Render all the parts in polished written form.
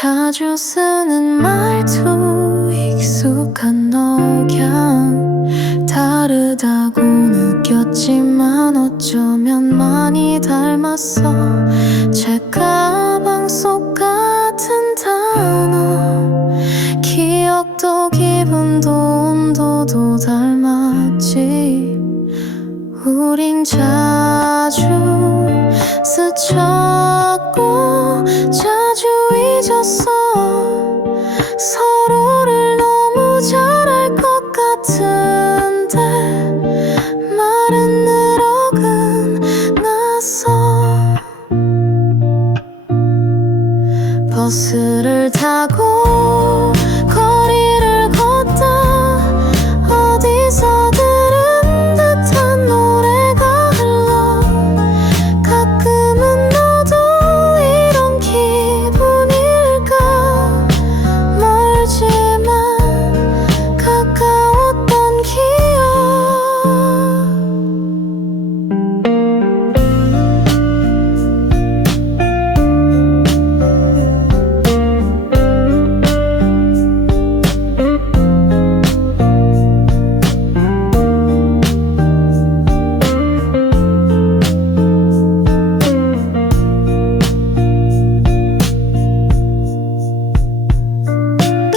자주 쓰는 말투 익숙한 억양 다르다고 느꼈지만 어쩌면 많이 닮았어. 책가방 속 같은 단어 기억도 기분도 온도도 닮았지. 우린 자주 스쳤고 자주 잊었어. 서로를 너무 잘 알 것 같은데 말은 늘 어긋났어. 버스를 타고 거리를 걷다 어디서 들은 듯한 노래가 흘러. 가끔은 너도 이런 기분일까. 멀지만 가까웠던 기억.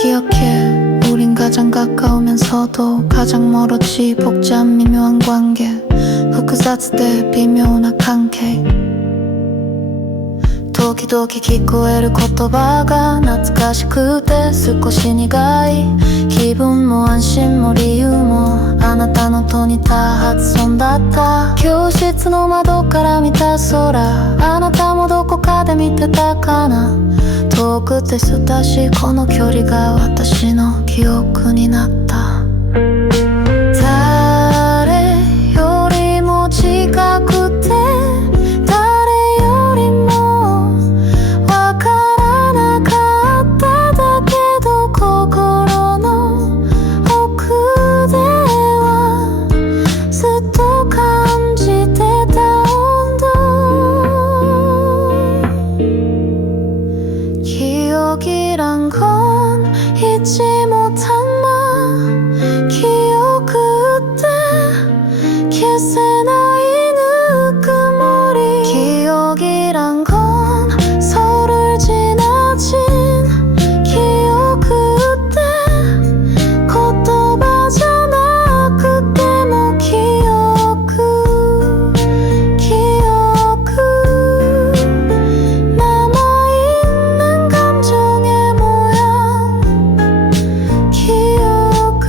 기억해, 우린 가장 가까우면서도 가장 멀었지. 복잡 미묘한 관계 후크사트 때 비묘나関係 時々聞こえる言葉が懐かしくて少し苦い気分も安心も理由もあなたのと似た発音だった。教室の窓から見た空あなたもどこかで見てたかな。遠くてすだしこの距離が私の記憶になった。誰よりも近くて誰よりもわからなかっただけど心の奥ではずっと感じてた温度。 기억이란 건 잊지 못한 맘 기억 그때 기세 나이 느낌머리. 기억이란 건 서로를 지나친 기억 그때 걷다 빠져나 그때 뭐 기억 남아있는 감정의 모양. 기억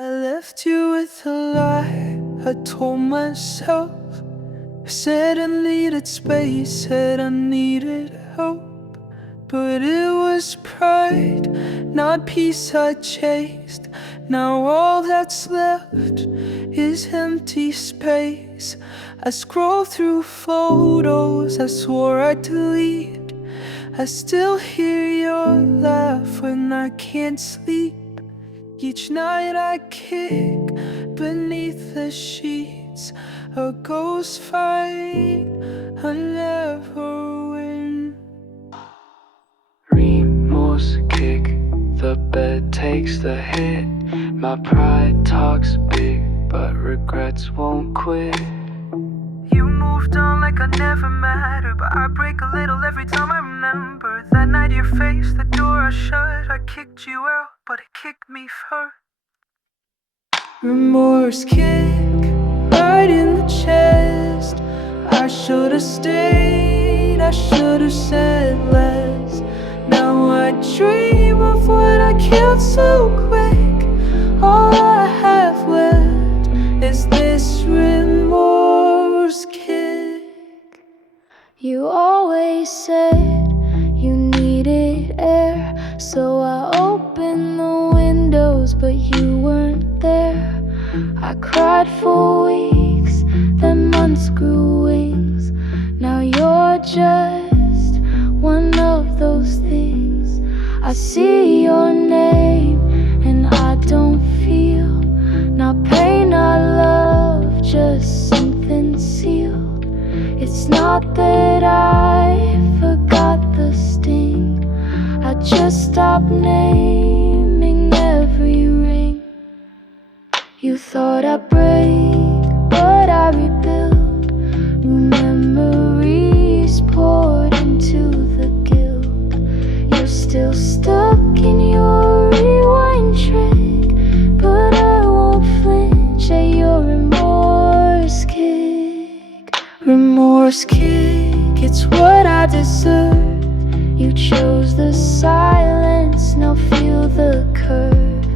I left you with a lie. I told myself, I said I needed space, said I needed hope. But it was pride, not peace I chased. Now all that's left is empty space. I scroll through photos I swore I'd delete. I still hear your laugh when I can't sleep. Each night I kick beneath the sheets. A ghost fight I never win. Remorse kick, the bed takes the hit. My pride talks big, but regrets won't quit. You moved on like I never mattered, but I break a little every time I remember. That night your face, the door I shut. I kicked you out, but it kicked me first. Remorse kick right in the chest. I should've stayed, I should've said less. Now I dream of what I killed so quick. All I have left is this remorse kick. You always said you needed air, so I opened the windows, but you weren't there. I cried for weeks, then months grew wings. Now you're just one of those things. I see your name and I don't feel, not pain, not love, just something sealed. It's not that I forgot the sting, I just stopped naming every ring. You thought I'd break, but I rebuilt. New memories poured into the guild. You're still stuck in your rewind trick, but I won't flinch at your remorse kick. Remorse kick, it's what I deserve. You chose the silence, now feel the curve.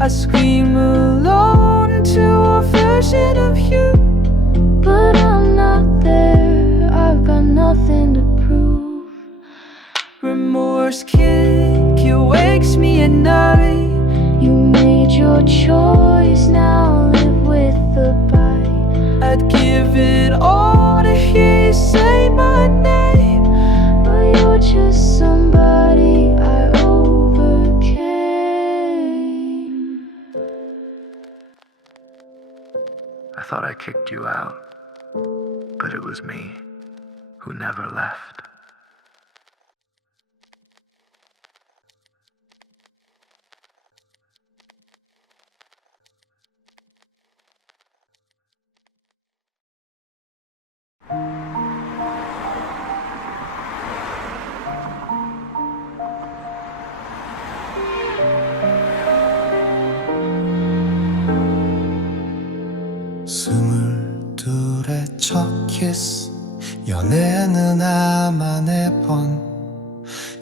I scream alone to a version of you, But I'm not there, I've got nothing to prove. remorse kick, it wakes me at night. You made your choice, now live with the bite. I'd give it all to hear you say my name, But you're just somebody I overcame. I thought I kicked you out, but it was me who never left. 스물둘의 첫 키스, 연애는 나만의 번.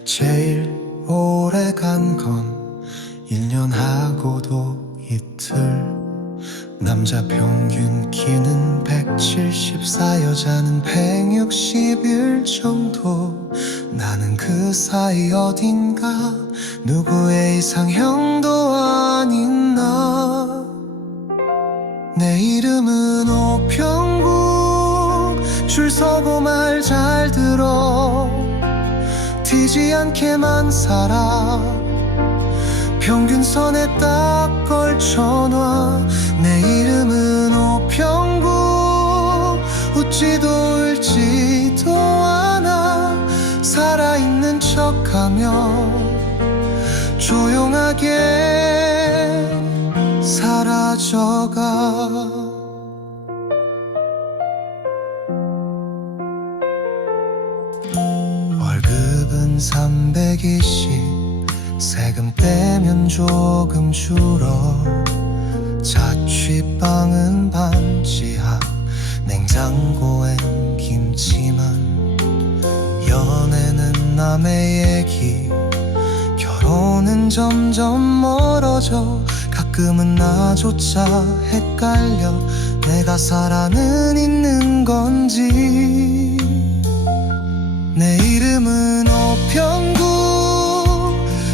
제일 오래 간 건 1년 하고도 이틀. 남자 평균 키는 174, 여자는 161 정도. 나는 그 사이 어딘가 누구의 이상형도 아닌 나. 내 이름은 오평구, 줄 서고 말 잘 들어. 튀지 않게만 살아, 평균선에 딱 걸쳐놔. 내 이름은 오평구, 웃지도 울지도 않아. 살아있는 척하며 조용하게 사라져가. 월급은 320, 세금 떼면 조금 줄어. 자취방은 반지하, 냉장고엔 김치만. 연애는 남의 얘기, 결혼은 점점 멀어져. 가끔은 나조차 헷갈려, 내가 살아는 있는 건지. 내 이름은 오평구,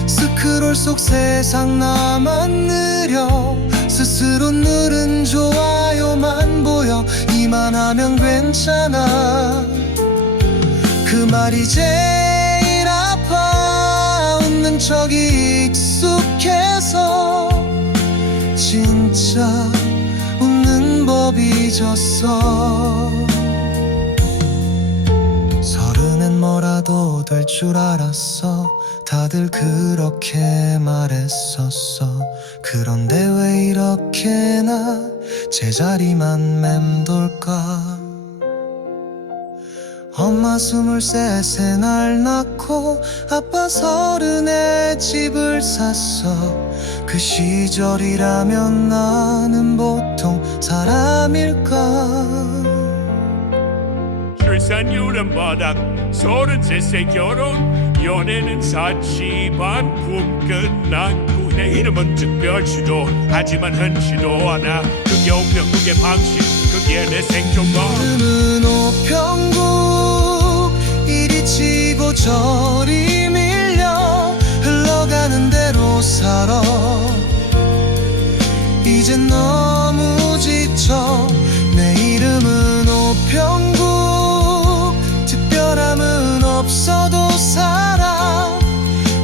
스크롤 속 세상 나만 느려. 스스로 누른 좋아요만 보여, 이만하면 괜찮아. 그 말이 제일 아파, 웃는 척이 익숙해서. 진짜 웃는 법이 졌어. 서른엔 뭐라도 될 줄 알았어, 다들 그렇게 말했었어. 그런데 왜 이렇게 나 제자리만 맴돌까. 엄마 23에 날 낳고 아빠 30에 집을 샀어. 그 시절이라면 나는 보통 사람일까. 출산율은 바닥, 33세 결혼, 연애는 사치반, 꿈 끝났고. 내 이름은 특별시도, 하지만 흔치도 않아. 그게 오평국의 방식, 그게 내 생존과. 이름은 오평구, 이젠 너무 지쳐. 내 이름은 오평국. 특별함은 없어도 살아.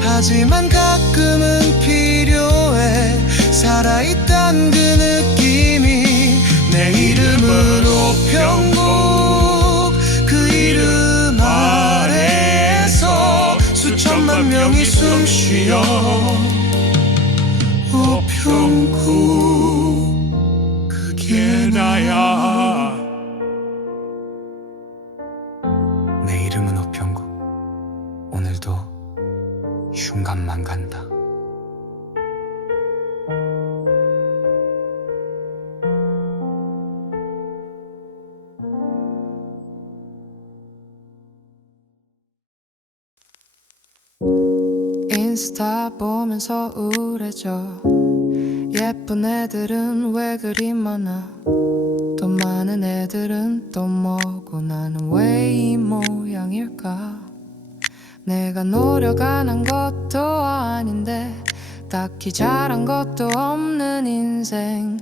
하지만 가끔은 필요해. 살아있단 그 느낌이. 내 이름은 오평국. 그 이름 아래에서 수천만 명이 숨 쉬어. 오평국 그게 나야. 내 이름은 오평국. 오늘도 흉감만 간다. 인스타 보면서 우울해져. 예쁜 애들은 왜 그리 많아. 또 많은 애들은 또 뭐고 나는 왜 이 모양일까. 내가 노력 안 한 것도 아닌데 딱히 잘한 것도 없는 인생.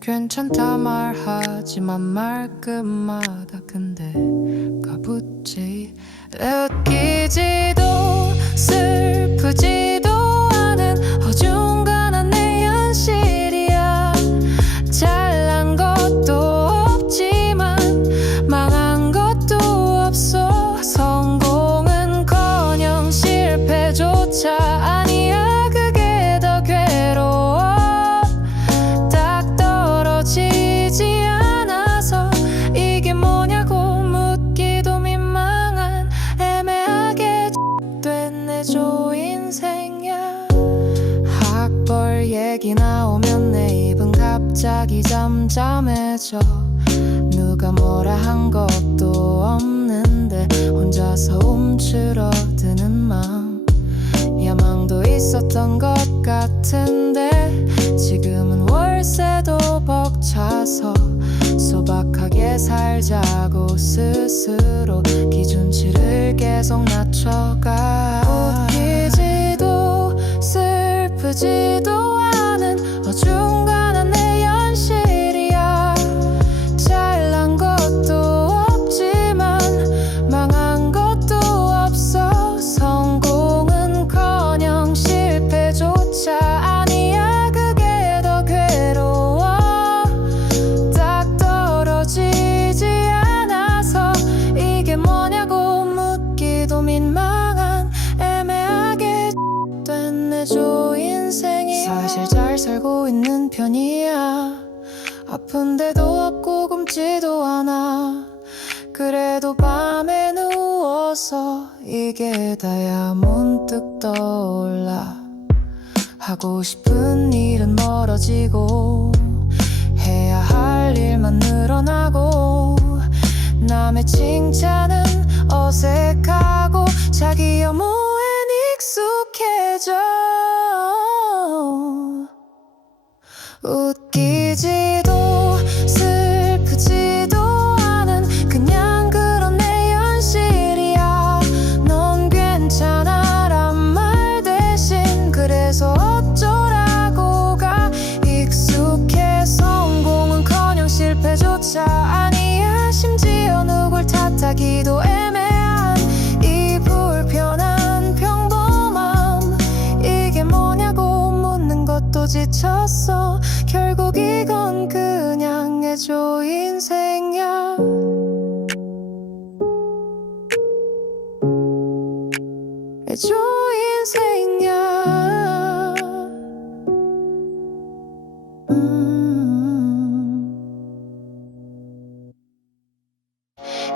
괜찮다 말하지만 말끝마다 근데 까붙지. 웃기지도 슬프지도 않은 어중간한 내 현실이야. 잘난 것도 없지만 망한 것도 없어. 성공은커녕 실패조차 아니야. 그게 더 괴로워. 딱 떨어지지 않아서 이게 뭐냐고 묻기도 민망한 애매하게 된 내 조인생이야. 학벌 얘기 나오면 내 입은 갑자기 잠잠해져. 누가 뭐라 한 것도 없는데 혼자서 움츠러드는 맘. 야망도 있었던 것 같은데 지금은 월세도 벅차서 소박하게 살자고 스스로 기준치를 계속 낮춰가. 웃기지도 슬프지도 않은 어중간한 내 현실이야. 잘난 것도 없지만 망한 것도 없어. 성공은커녕 실패조차 아니야. 그게 더 괴로워. 딱 떨어지지 않아서 이게 뭐냐고 묻기도 민망한 애매하게 된 내 조인생이야. 사실 잘 살고 있는 편이야. 아픈데도 없고 굶지도 않아. 그래도 밤에 누워서 이게 다야 문득 떠올라. 하고 싶은 일은 멀어지고 해야 할 일만 늘어나고 남의 칭찬은 어색하고 자기 혐오엔 익숙해져. 웃기지도 슬프지도 않은 그냥 그런 내 현실이야. 넌 괜찮아란 말 대신 그래서 어쩌라고가 익숙해. 성공은커녕 실패조차 아니야. 심지어 누굴 탓하기도 애매한 이 불편한 평범함. 이게 뭐냐고 묻는 것도 지쳤어. 결국 이건 그냥 내 조인생이야. 내 조인생이야.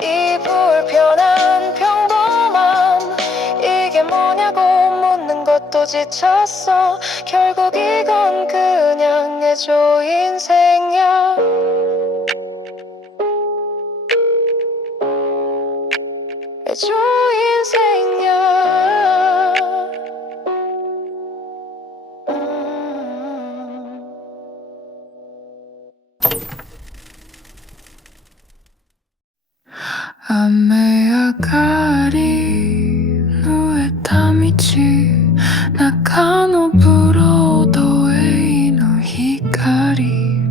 이 불편한 평범함. 이게 뭐냐고 묻는 것도 지쳤어. 결국 이건 그냥 내 조인생이야. 내 조인생이야.雨上がり濡れた道中のブロードウェイの光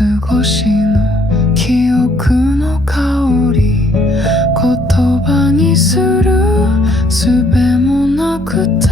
少しの記憶の香り言葉にする術もなくて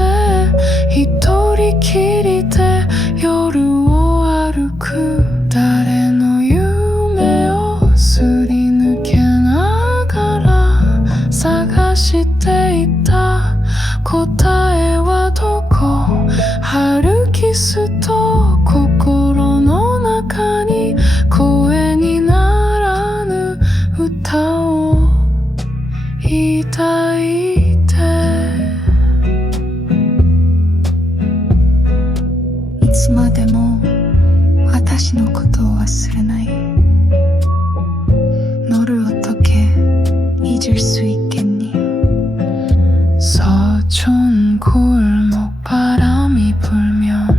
一人きりで夜を歩く誰の夢をすり抜けながら探していた答えはどこ春キスと心の中に声にならぬ歌を抱いていつまでも私のことを忘れない너를 어떻게 잊을 수 있겠니 서촌 골목 바람이 불면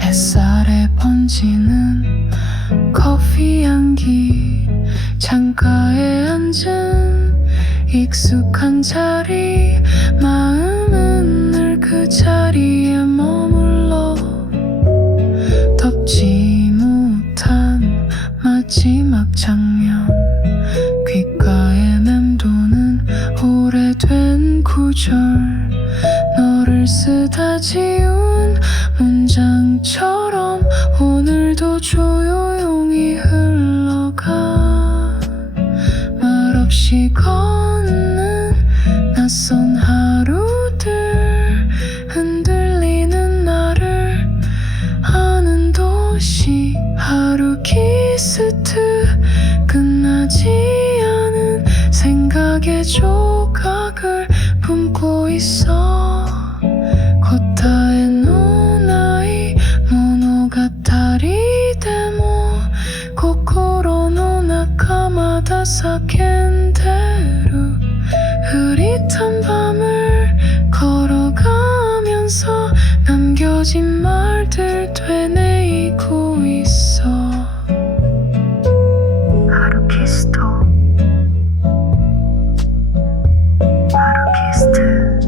햇살에 번지는 커피 향기 창가에 앉은 익숙한 자리 마음은 늘 그 자리에 머물러 덮지 못한 마지막 장면 귓가에 맴도는 오래된 구절 너를 쓰다 지운 문장처럼 오늘도 조용히 흘러가 말없이 걷는 낯선 하루들 흔들리는 나를 아는 도시 하루 키스트 끝나지 않은 생각의 조각을 품고 있어 걷다의 노나이 모노가타리 데모心の中まだ叫んでる흐릿한 밤을 걸어가면서 남겨진 말들 되뇌이고 있어 하루 키스토 하루 키스트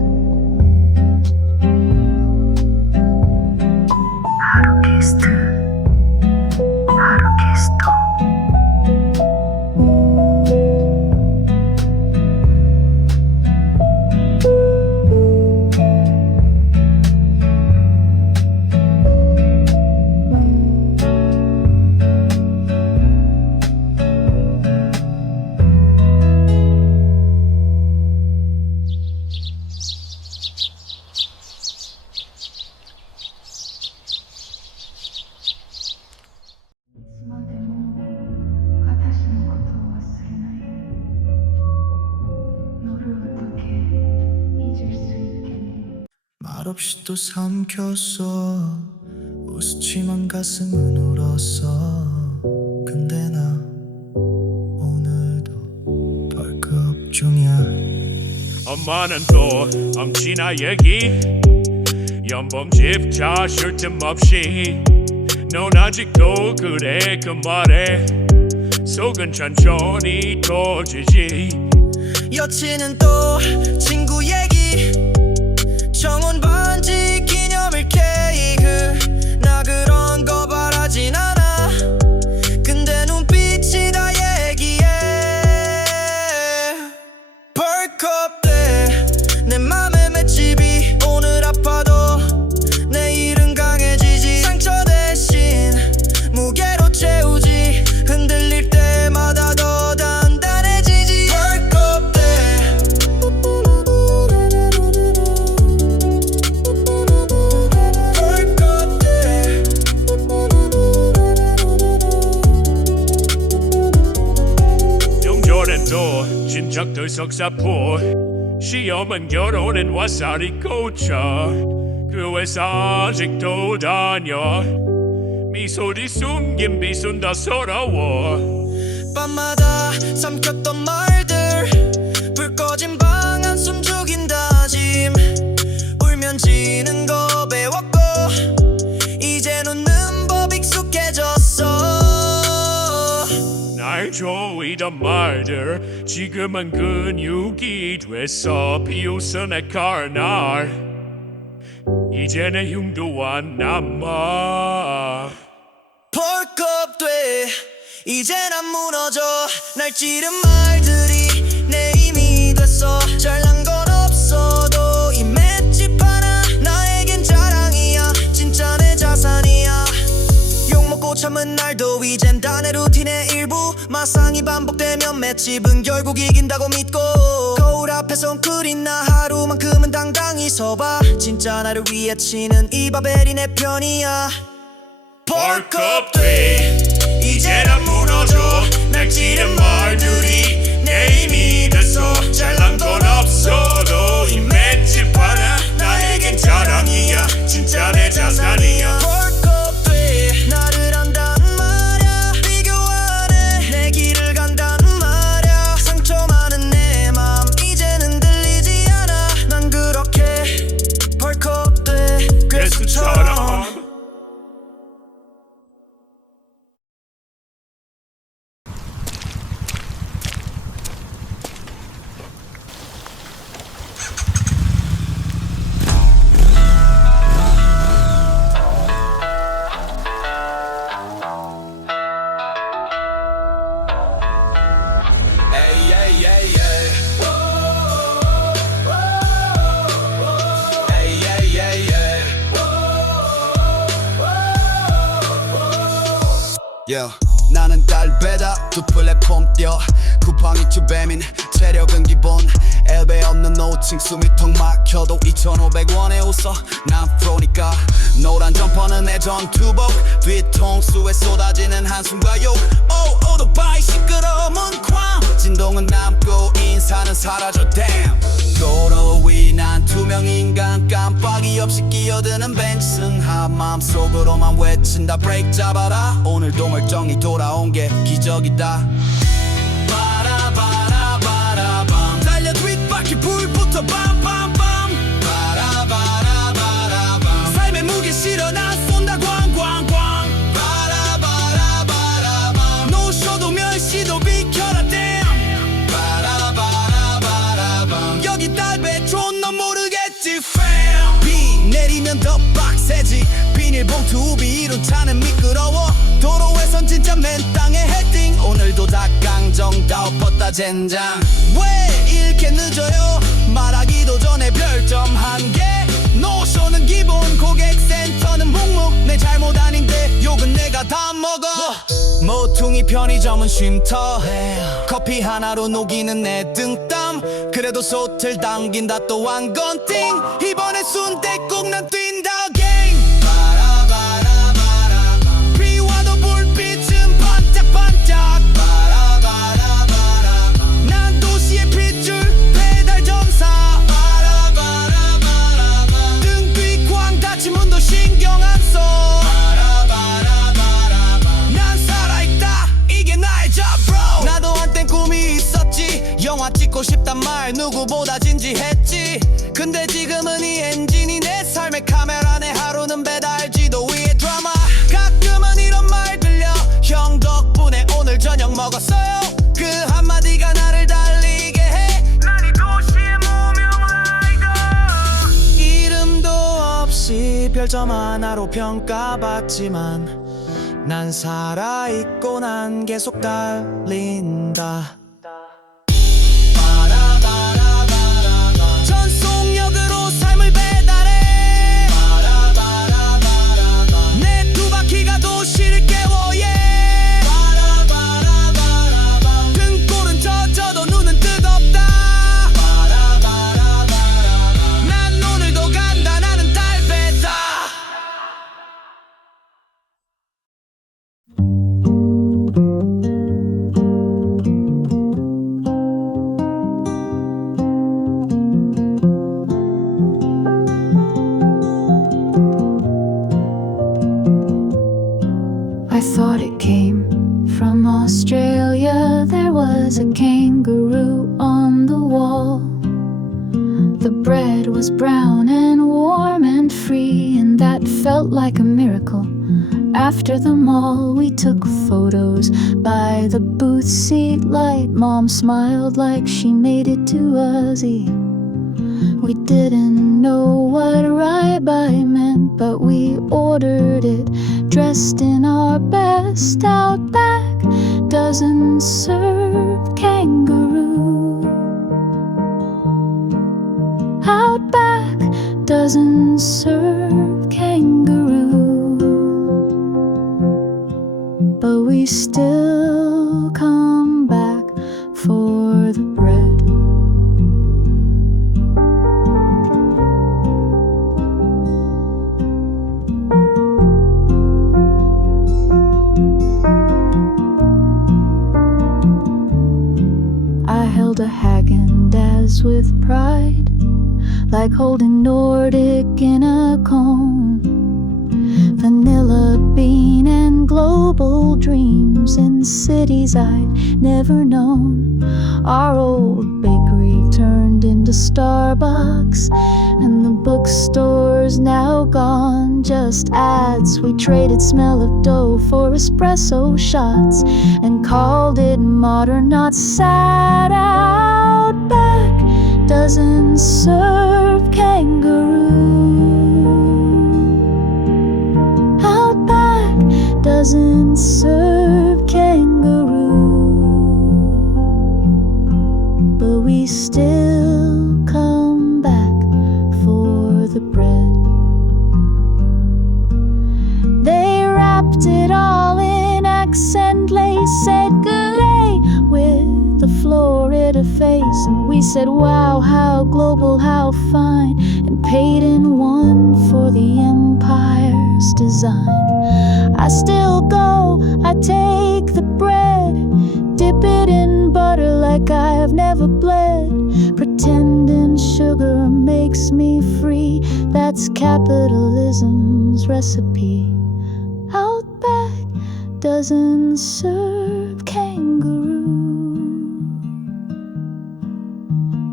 하루 키스트 하루 키스토 말없이 또 삼켰어 웃지만 가슴은 울었어 근데 나 오늘도 벌크업 중이야 엄마는 또 엄지나 얘기 연봉 집자 쉴 틈 없이 넌 아직도 그래 그 말에 속은 천천히 터지지 여친은 또 친구 얘기 정원 반지 기념일 케이크 나 그런 거 바라진 않아 근데 눈빛이 다 얘기해 벌컵 돼내 맘의 맷집이 오늘 아파도 내일은 강해지지 상처 대신 무게로 채우지 흔들릴 때마다 더 단단해지지 벌컵 돼 용조랜도 진작들 석사포 시험은 결혼은 와사리 꽂혀 그 회사 아직도 다녀 미소리 숨긴 비순 다 서러워 밤마다 삼켰던 말들 불 꺼진 방 한숨 죽인 다짐 울면 지는 거 배웠고 이제 웃는 법 익숙해졌어 날 조이던 말들 지금은 근육이 됐어 비웃은 내 칼날 이제 내 흉도 안 남아 벌컵 돼 이제 난 무너져 날 찌른 말들이 내 힘이 됐어 잘난 건 없어도 이 맷집 하나 나에겐 자랑이야 진짜 내 자산이야 욕먹고 참은 날도 이젠 다 내 루틴의 일부 마상이 반복되면 맷집은 결국 이긴다고 믿고 거울 앞에서 웅크린 나 하루만큼은 당당히 서봐 진짜 나를 위해 치는 이 바벨이 내 편이야 벌컥 돼 이제 난 무너져 날 찌른 말들이 내 힘이 됐어 잘난 건 없어도 이 맷집 하나 나에겐 자랑이야 진짜 내 자산이야 벌컥 돼 나를 안단 말야 비교 안 해 내 길을 간단 말야 상처 많은 내 맘 이제는 들리지 않아 난 그렇게 벌컥 돼 괴수처럼 나는 달배다 두 플랫폼 뛰어 쿠팡이 투배민 체력은 기본 엘베 없는 5층 숨이 턱 막혀도 2,500원에 웃어 난 프로니까 노란 점퍼는 내 전투복 뒤통수에 쏟아지는 한숨과 욕 오토바이 시끄러움은 쾅 진동은 남고 인사는 사라져 damn 도로 위 난 투명 인간 깜빡이 없이 끼어드는 벤츠 승합 마음속으로만 외친다 브레이크 잡아라 오늘도 멀쩡히 돌아온 게 기적이다 바라바라바라밤 달려 뒷바퀴 불부터 밤밤밤 바라바라바라밤 삶의 무게 실어 난 쏜다 광광광 바라바라바라밤 노쇼도 멸시도 비켜라 damn 바라바라바라밤 여기 달배 존너 모르겠지 fam 비 내리면 더 빡세지 비닐봉투 우비 이룬 차는 미끄러워 도로에선 진짜 맨 땅에 헤딩 오늘도 닭강정 다 엎었다 젠장 왜 이렇게 늦어요 말하기도 전에 별점 1개 노쇼는 기본 고객센터는 묵묵 내 잘못 아닌데 욕은 내가 다 먹어 모퉁이 편의점은 쉼터 커피 하나로 녹이는 내 등땀 그래도 소틀 당긴다 또 한 건띵 이번에 순댓국 난 뛴다 갱 비와도 불빛은 반짝반짝 난 도시의 핏줄 배달 점사 등 뒤 광 다치면 더 신경 안 써 난 살아있다 이게 나의 job bro 나도 한땐 꿈이 있었지 영화 찍고 싶단 말 누구보다 진지했지 근데 지금은 이 엔진이 내 삶의 카메라 내 하루는 배달지도 위에 드라마 가끔은 이런 말 들려 형 덕분에 오늘 저녁 먹었어요 그 한마디가 나를 달리게 해 난 이 도시의 무명 아이돌 이름도 없이 별점 하나로 평가받지만 난 살아있고 난 계속 달린다 전속력으로 삶을 배달해 내 두 바퀴가 도시를 깨워 yeah 등골은 젖어도 눈은 뜨겁다 난 오늘도 간다 나는 달배다 I thought it came from Australia. There was a kangaroo on the wall. The bread was brown and warm and free, and that felt like a miracle. After the mall, we took photos by the booth seat light. Mom smiled like she made it to Aussie. We didn't know what rye-bye meant, but we ordered it, dressed in our best Outback doesn't serve kangaroo. Outback doesn't serve kangaroo. But we still come back for the bread. I held a Häagen-Dazs with pride, like holding Nordic in a cone. Vanilla bean and global dreams in cities I'd never known. Our old bakery turned into Starbucks, and the bookstore's now gone, just ads. We traded smell of dough for espresso shots and called it modern, not sad. Outback doesn't serve kangaroo. Outback doesn't serve kangaroo. But we still come back for the bread. They wrapped it all in accent lace, said good day with a Florida face, and we said wow, how global, how fine, and paid in one for the empire's design. I still go, I take the bread, dip it in butter like I've never bled, pretending sugar makes me free. That's capitalism's recipe. Outback doesn't serve kangaroo.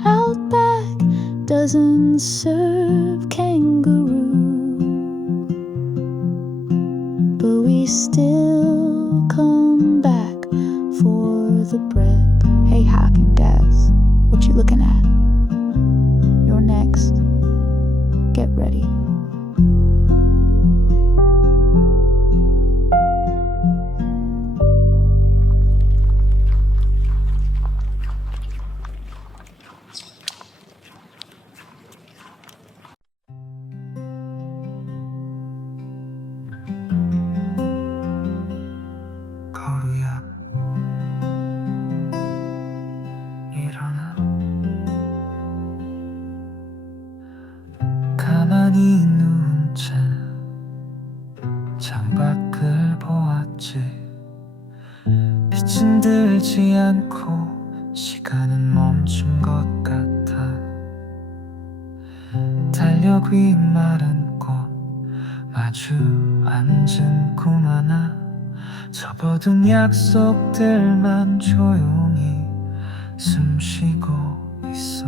Outback doesn't serve kangaroo. But we still come back for the bread. Hey Häagen-Dazs, what you looking at? You're next. Get ready. 거루야 일어나. 가만히 누운 채 창밖을 보았지. 빛은 들지 않고 시간은 멈춘 것 같아. 달력 위 마른 꽃 마주 앉은 꿈 하나, 접어둔 약속들만 조용히 숨쉬고 있어.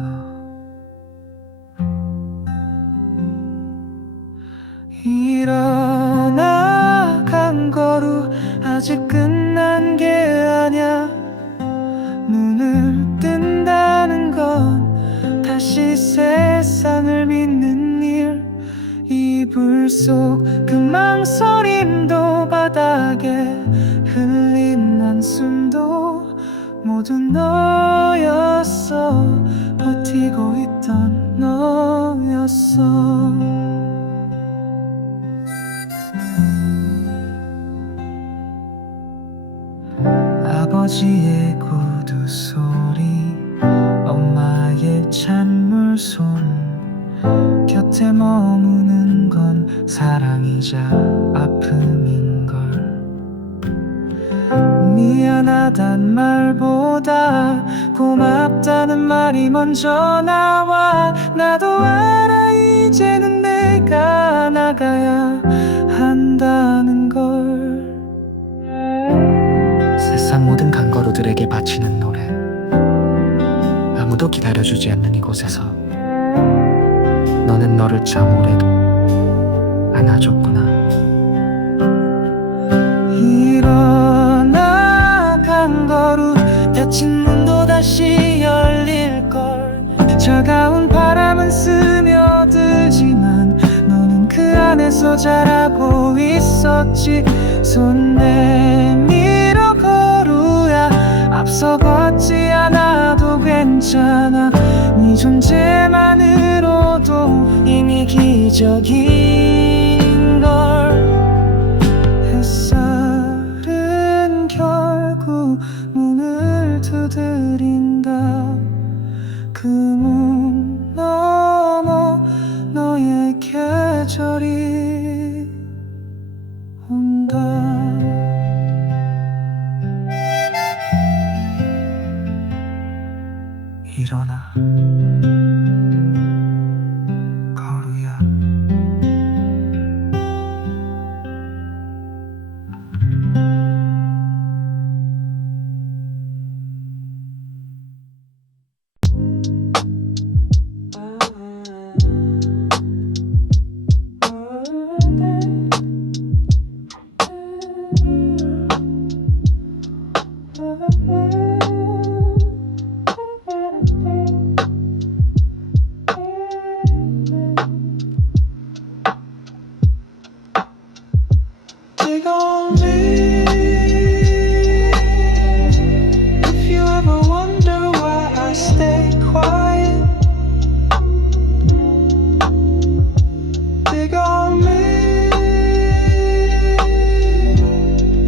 일어나 강거루 아직 끝난 게 아냐. 눈을 뜬다는 건 다시 세상을 믿는 일. 이불 속 그 망설임도 바닥에 흘린 한숨도 모두 너였어. 버티고 있던 너였어. 아버지의 구두 소리, 엄마의 찬물 손, 곁에 머무는 건 사랑이자 아픔인걸. 미안하단 말보다 고맙다는 말이 먼저 나와. 나도 알아 이제는 내가 나가야 한다는 걸. 세상 모든 강거루들에게 바치는 노래. 아무도 기다려주지 않는 이곳에서 너는 너를 참 오래도 안아줬구나. 일어나 강거루 닫힌 문도 다시 열릴걸. 차가운 바람은 스며들지만 너는 그 안에서 자라고 있었지. 손 내밀어 거루야. 상처받지 않아도 괜찮아. 네 존재만으로도 이미 기적인 걸. 햇살은 결국 문을 두드린다. 그 문 너머 너의 계절이 온다. 일어나 거루야. Dig on me if you ever wonder why I stay quiet. Dig on me.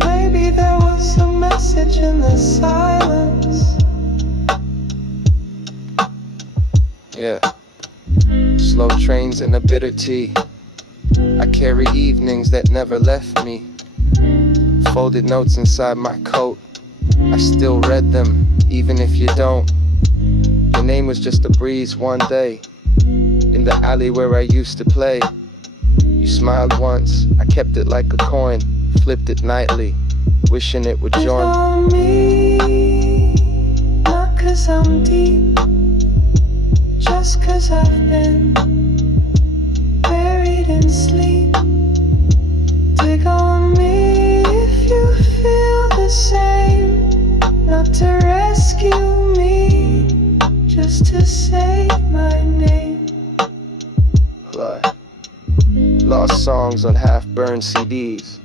Maybe there was a message in the silence. Yeah. Slow trains and a bitter tea. I carry evenings that never left me. Folded notes inside my coat. I still read them, even if you don't. Your name was just a breeze one day. In the alley where I used to play. You smiled once, I kept it like a coin. Flipped it nightly, wishing it would join. On me, not 'cause I'm deep, just 'cause I've been buried in sleep. Dig on me if you feel the same. Not to rescue me, just to say my name. Lost songs on half-burned CDs.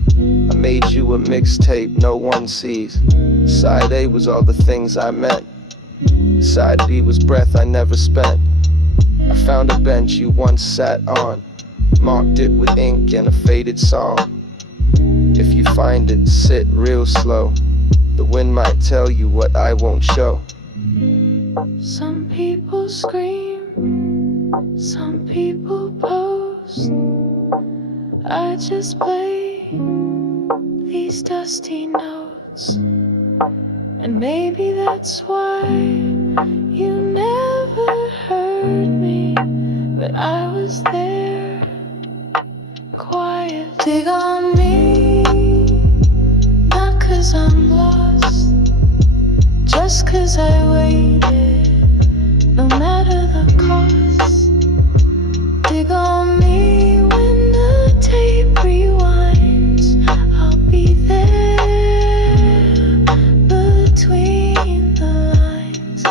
I made you a mixtape no one sees. Side A was all the things I meant. Side B was breath I never spent. I found a bench you once sat on. Marked it with ink and a faded song. If you find it, sit real slow. The wind might tell you what I won't show. Some people scream, some people post. I just play these dusty notes. And maybe that's why you never heard me, but I was there, quiet. Dig on me, not 'cause I'm lost, just 'cause I waited, no matter the cost. Dig on me when the tape rewinds, I'll be there between the lines.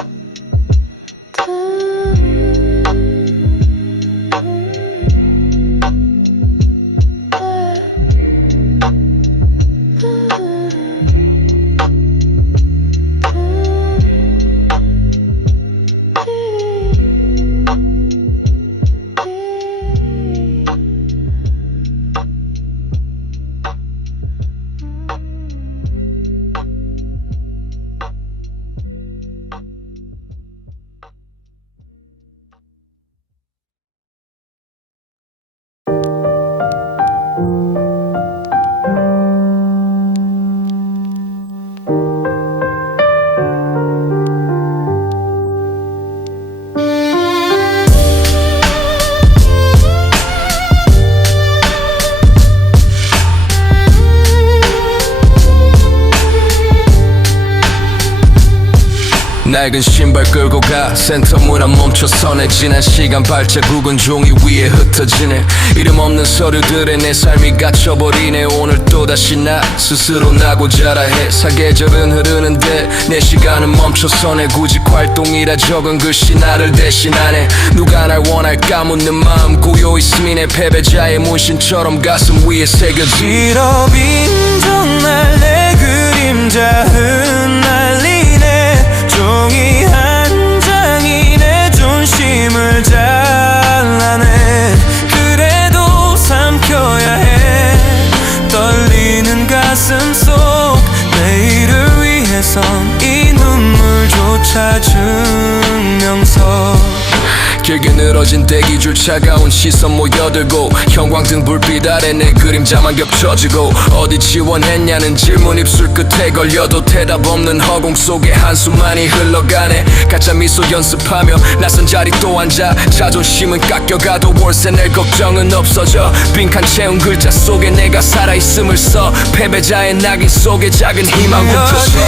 낡은 신발 끌고 가 센터문 앞 멈춰서네. 지난 시간 발자국은 종이 위에 흩어지네. 이름 없는 서류들에 내 삶이 갇혀버리네. 오늘 또다시 나 스스로 나고 자라 해. 사계절은 흐르는데 내 시간은 멈춰서네. 구직 활동이라 적은 글씨 나를 대신하네. 누가 날 원할까 묻는 마음 고요있음이 내 패배자의 문신처럼 가슴 위에 새겨진. 지럽인 정말 내 그림자 흩날리네. 선 이 눈물조차 증명서 길게 늘어진 대기줄 차가운 시선 모여들고 형광등 불빛 아래 내 그림자만 겹쳐지고 어디 지원했냐는 질문 입술 끝에 걸려도 대답 없는 허공 속에 한숨만이 흘러가네 가짜 미소 연습하며 낯선 자리 또 앉아 자존심은 깎여가도 월세 낼 걱정은 없어져 빈칸 채운 글자 속에 내가 살아있음을 써 패배자의 낙인 속에 작은 희망부터 서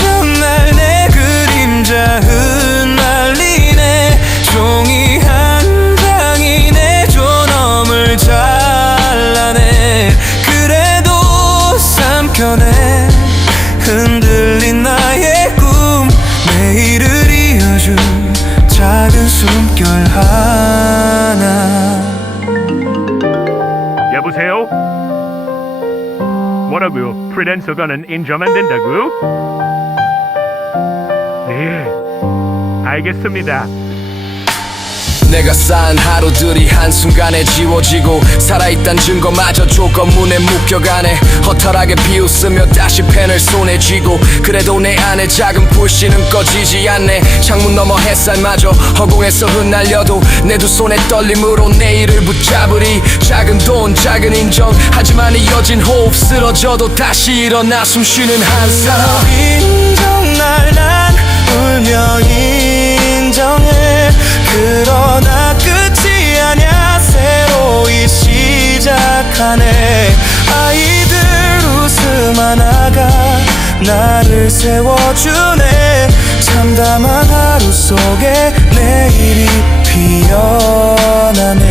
정말 내 그림자 흩날리네 종이 한 장이 내 존엄을 잘라내 그래도 삼켜내 흔들린 나의 꿈 내일을 이어줄 작은 숨결 하나 여보세요? 뭐라고요? 프리랜서가는 인정 안 된다고요? 네, 알겠습니다. 내가 쌓은 하루들이 한순간에 지워지고 살아있단 증거마저 조건문에 묶여가네 허탈하게 비웃으며 다시 펜을 손에 쥐고 그래도 내 안에 작은 불씨는 꺼지지 않네 창문 너머 햇살마저 허공에서 흩날려도 내 두 손의 떨림으로 내일을 붙잡으리 작은 돈 작은 인정 하지만 이어진 호흡 쓰러져도 다시 일어나 숨쉬는 한 사람 인정 난 울며 인정해 그러나 끝이 아냐 새로이 시작하네 아이들 웃음 하나가 나를 세워주네 참담한 하루 속에 내일이 피어나네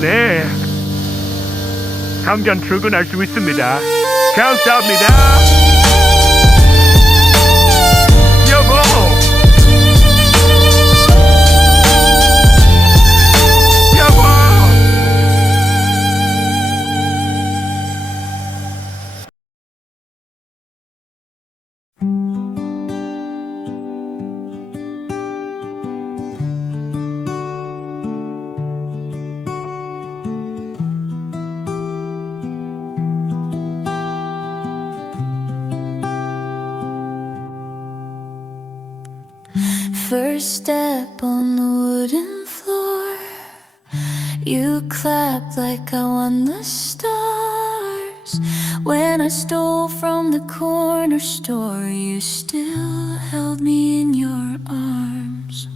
네. 당장 출근할 수 있습니다. 감사합니다. 여보. First step on the wooden floor. You clapped like I won the stars. When I stole from the corner store, you still held me in your arms.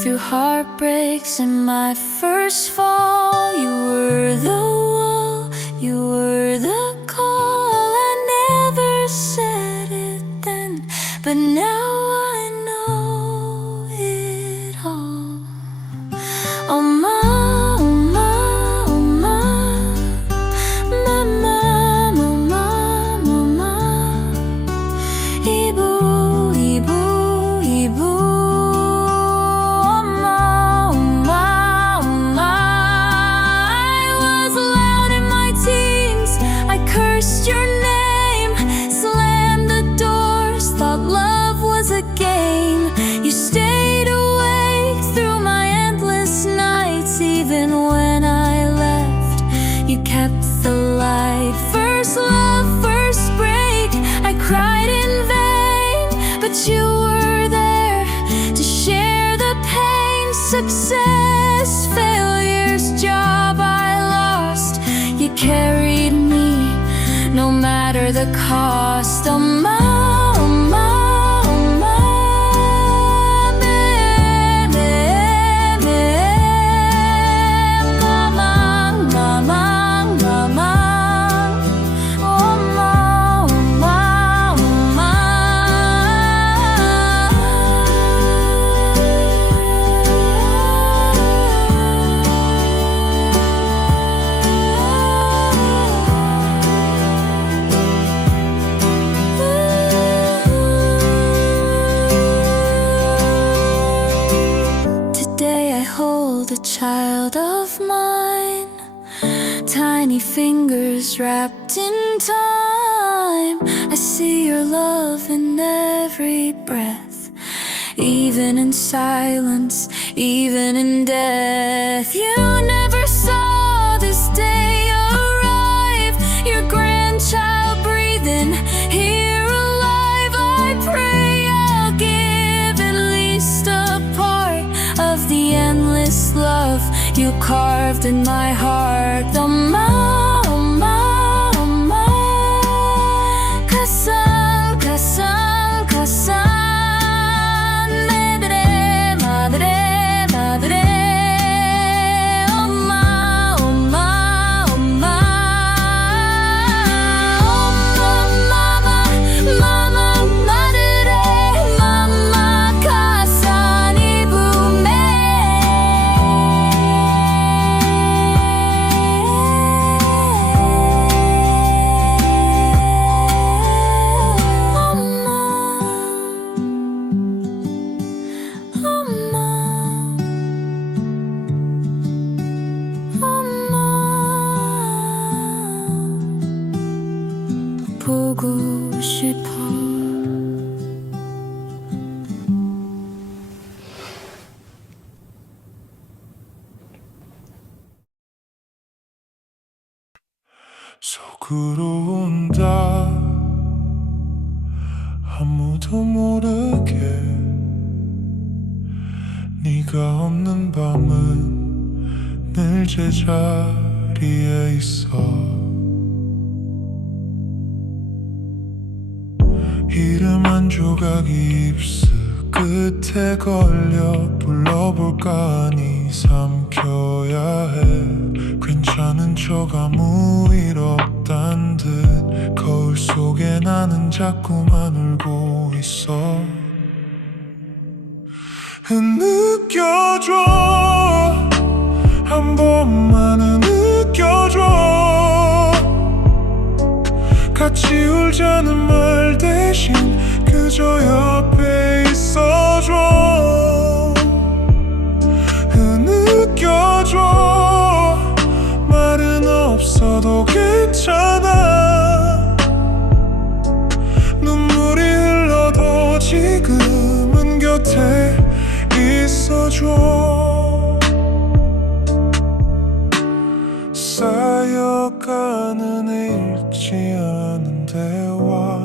Through heartbreaks and my first fall, you were the wall, you were the call. I never said it then, but now success, failures, job I lost. You carried me, no matter the cost. Oh my, oh my, oh my, mama, mama, mama. Oh my, oh my, oh my. A child of mine, tiny fingers wrapped in time. I see your love in every breath, even in silence, even in death. You never saw this day arrive. you carved in my heart. 엄마 엄마 엄마 가산 가산 가산 madre madre madre 엄마 엄마 엄마 Mama madre mama 가산이 부메 보고 싶어. 속으로 온다 아무도 모르게 네가 없는 밤은 늘 제자리에 있어 이름 한 조각이 입술 끝에 걸려 불러볼까 하니 삼켜야 해 괜찮은 척 아무 일 없단 듯 거울 속에 나는 자꾸만 울고 있어 느껴줘 한 번만은 느껴줘 같이 울자는 말 대신 그저 옆에 있어줘 느껴줘 말은 없어도 괜찮아 눈물이 흘러도 지금은 곁에 있어줘 쌓여가는 읽지 않은 대화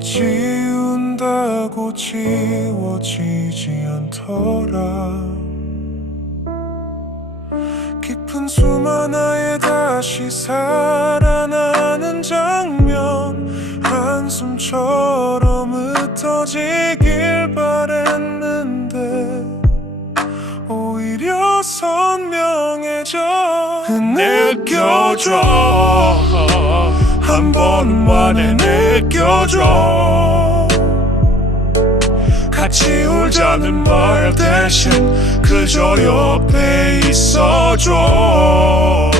지운다고 지워지지 않더라 깊은 숨 하나에 다시 살아나는 장면 한숨처럼 흩어지길 바랬는데 오히려 선명해져 느껴줘 한 번만에 느껴줘 같이 울자는 말 대신 그저 옆에 있어줘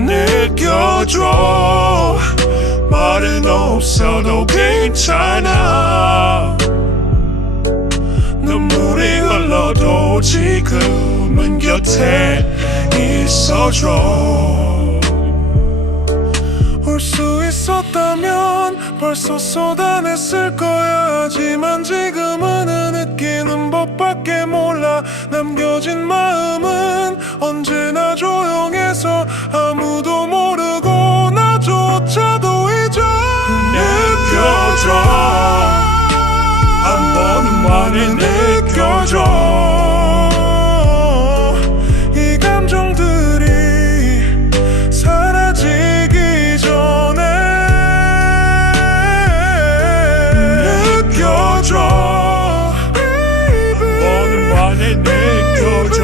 느껴줘 말은 없어도 괜찮아 눈물이 흘러도 지금은 곁에 있어줘 울 수 있었다면 벌써 쏟아냈을 거야 하지만 지금은 느끼는 법밖에 몰라 남겨진 마음은 언제나 조용해서 아무도 모르고 나조차도 잊어 느껴줘 한 번만에 느껴줘 이 감정들이 사라지기 전에 느껴줘 한 번만에 느껴줘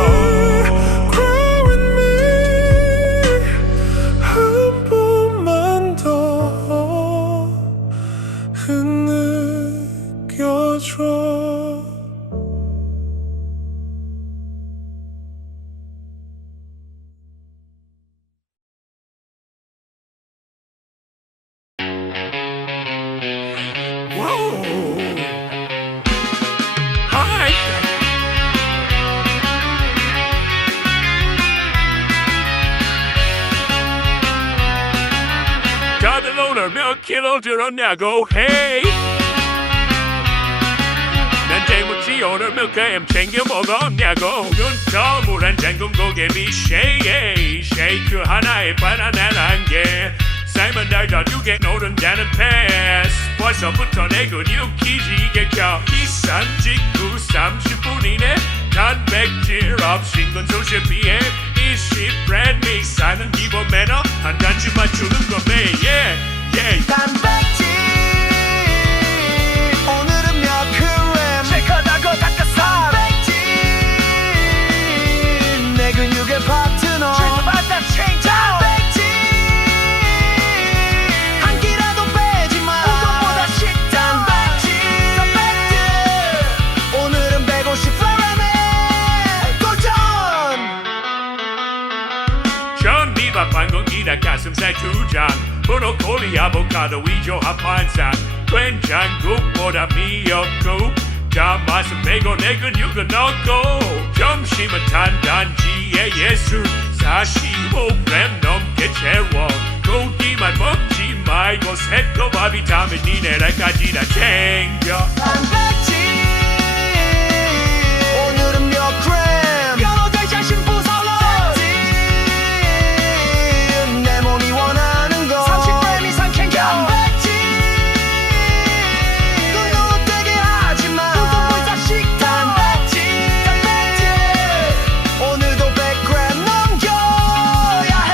Cry with me 한 번만 더 느껴줘 Hi. 다들 오늘 몇 킬로 들었냐고 hey 난 재밌지 오늘 몇 그램 챙겨 먹었냐고 눈떠 물 한 잔 공고개비 쉐이크 하나에 바나나 한 개 삶은 날 다루게 노른다는 패스 벌써부터 내 근육 기지개 켜 기산 직후 30분이네 단백질 없인 건 소시비에 20브랜드 이상은 기본 매너 한 가지만 주는 건 매일 단백질 오늘은 몇 그램 실컷하고 닦아서 단백질 내 근육의 파트너 출발다 체인저 단백질 한 끼라도 빼지마 우동보다 식단 단백질 오늘은 150g에 도전 전미밥 반공기다 가슴살 2장 브로콜리 아보카도 위조합 반상 된장국보다 미역국 다 맛은 빼고 내 근육은 넣고 점심은 탄단지의 예술 45g 넘게 채워 고기만 먹지 말고 새콤한 비타민 미네랄까지 다 챙겨 단백질 오늘은 몇 그램 변호될 자신 부서워 내 몸이 원하는 거 30g 이상 챙겨 단백질 눈 뜨게 하지마 우동보다 식단 단백질 오늘도 100g 넘겨야 해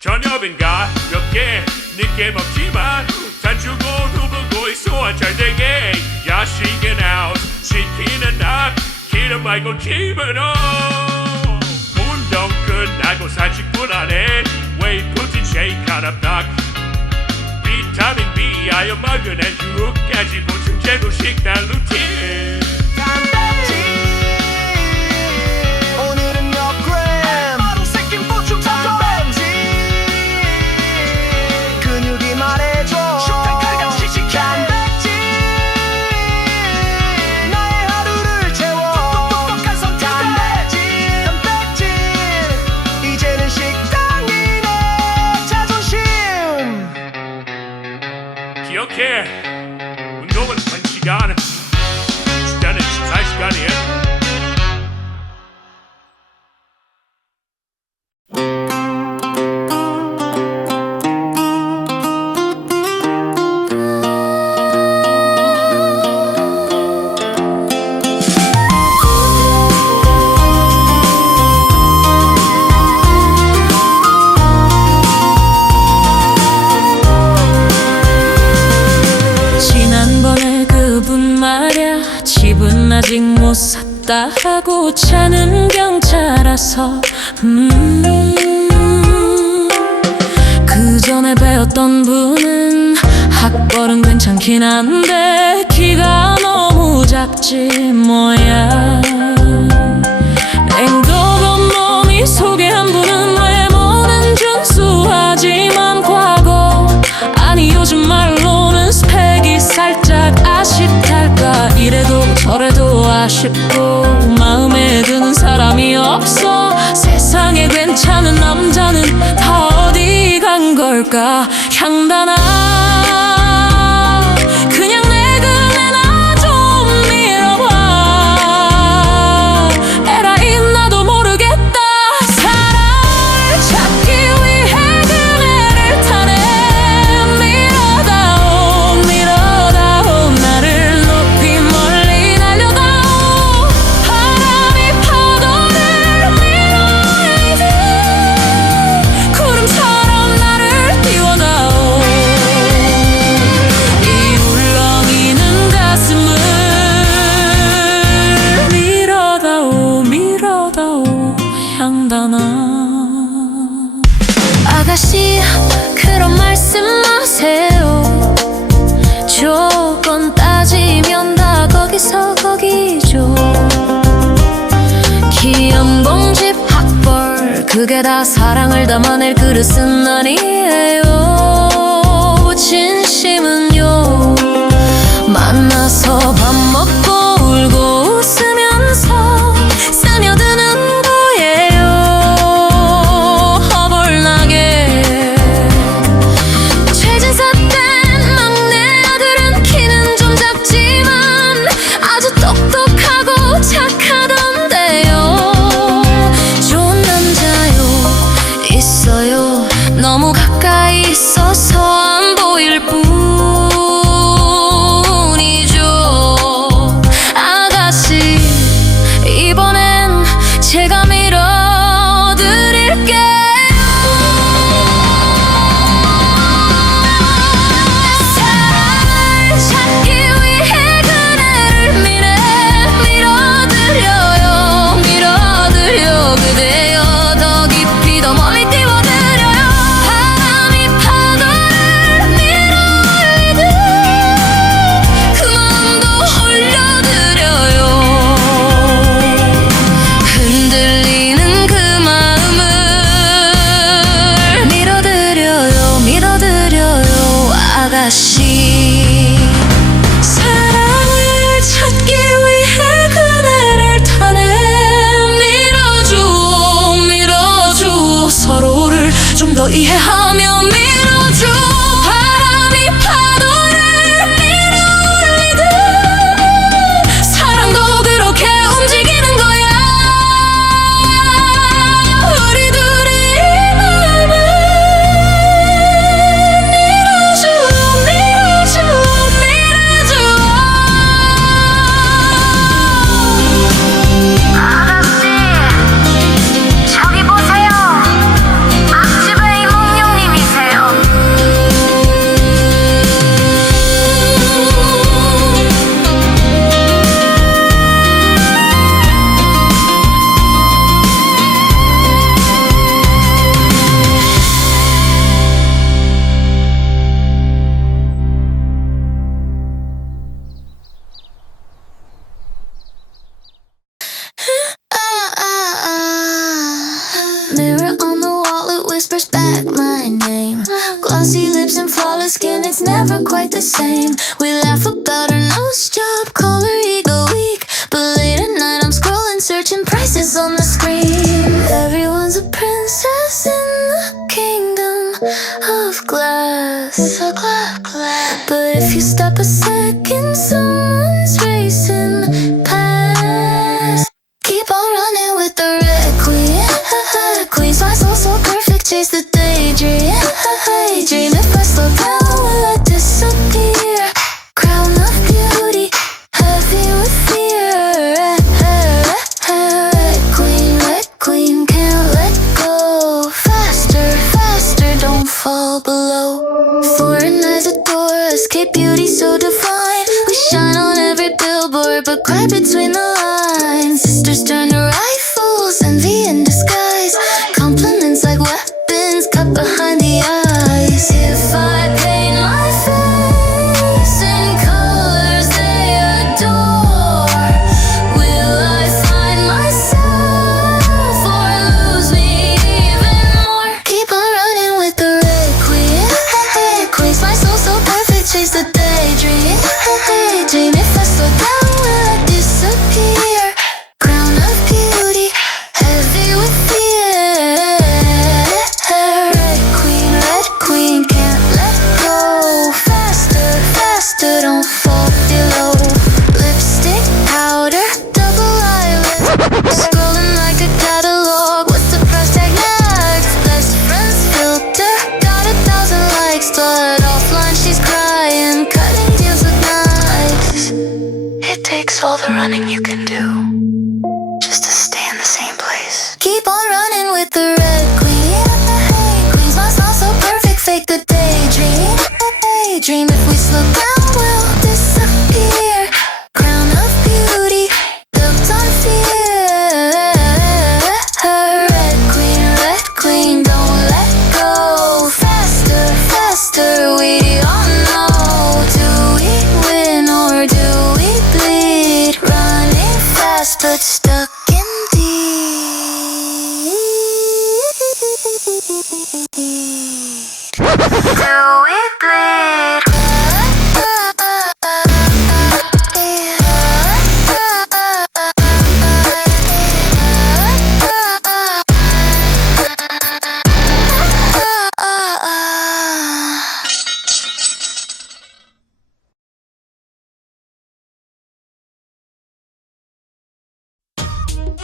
저녁은 가볍게 늦게 먹지만 단축은 후보고의 소화 잘 되게 야식은 아웃 치킨은 나 기름 말고 집으로 운동 끝나고 40분 안에 웨이 프로틴 쉐이크 하나 딱 비타민 B, 아연, 마그네슘까지 보충 제도 식단 루틴 단백질 오늘은 몇 그램 바로 새낀 보충 단백질 근육이 말해줘 쇼탱크같이 시켜 단백질 나의 하루를 채워 똑똑똑똑한 선택 단백질 이제는 식당이 내 자존심 기억해 운동은 1시간 식단은 24시간이야 지난번에 그분 말야 집은 아직 못 샀다 하고 차는 경차라서 그 전에 배웠던 분은 학벌은 괜찮긴 한데 키가 너무 작지 뭐야 앵거건 몸이 소개한 분은 외모는 준수하지만 과거 아니 요즘 말로는 스펙이 살짝 아쉽달까 이래도 저래도 아쉽고 마음에 드는 사람이 없어 세상에 괜찮은 남자는 다 어디 간 걸까 향단아 그냥 내 그네나 좀 밀어봐 에라이 나도 모르겠다 사랑을 찾기 위해 그네를 타네 밀어다오 밀어다오 나를 높이 멀리 날려다오 바람이 파도를 밀어내듯 구름처럼 나를 띄워다오 이 울렁이는 가슴을 밀어다오 밀어다오 향단아 아가씨 그런 말씀 마세요 조건 따지면 다 거기서 거기죠 기연봉집 학벌 그게 다 사랑을 담아낼 그릇은 아니에요 진심은요 만나서 밥 먹고 울고 웃으면서 스며드는 거예요 허벌나게 최진사 땐 막내 아들은 키는 좀 작지만 아주 똑똑하고 착하던데요 좋은 남자요 있어요 더 이해하며 밀어줘 바람이 파도를 밀어올리듯 사랑도 그렇게 움직이는 거야 우리 둘의 이 마음을 밀어줘 밀어줘 밀어줘 아가씨 저기 보세요 앞집의 이몽룡님이세요 Mirror on the wall, it whispers back my name. Glossy lips and flawless skin, it's never quite the same. We laugh about our nose job, call her ego weak. But late at night, I'm scrolling, searching prices on the screen. Everyone's a princess in the kingdom of glass. It's a glass. But if you stop a second, someone's racing past. Keep on running with the red queen. Queen's my soul so perfect, chase the daydream. Dream if I slow down, will I disappear? Crown of beauty, heavy with fear. Red queen, can't let go. Faster, faster, don't fall below. Foreign eyes adore us, Cape beauty so divine. We shine on every billboard, but cry between the lines. Sisters turn to rifles, envy in disguise. Compliments like weapons cut behind the eyes. If I paint my face in colors they adore, will I find myself or lose me even more? Keep on running with the red queen. Queen's my soul so perfect, chase the daydream. Dream if I slow down, will I disappear? Crown of beauty, heavy with fear. Red queen, can't let go. Faster, faster, don't fall below. Lipstick, powder, double eyelid. Scrolling like a catalog. What's the price tag next? Best friends filter, got 1,000 likes, but offline she's crying, cutting deals with knives. It takes all the running you can do just to stay in the same place. Keep on running with the red queen. Queen's my soul so perfect, fake the daydream. Dream if we slow down, we'll disappear. Crown of beauty, built on fear. Red queen, don't let go. Faster, faster, we all know. Do we win or do we bleed? Running fast but stuck in deep. Do we bleed?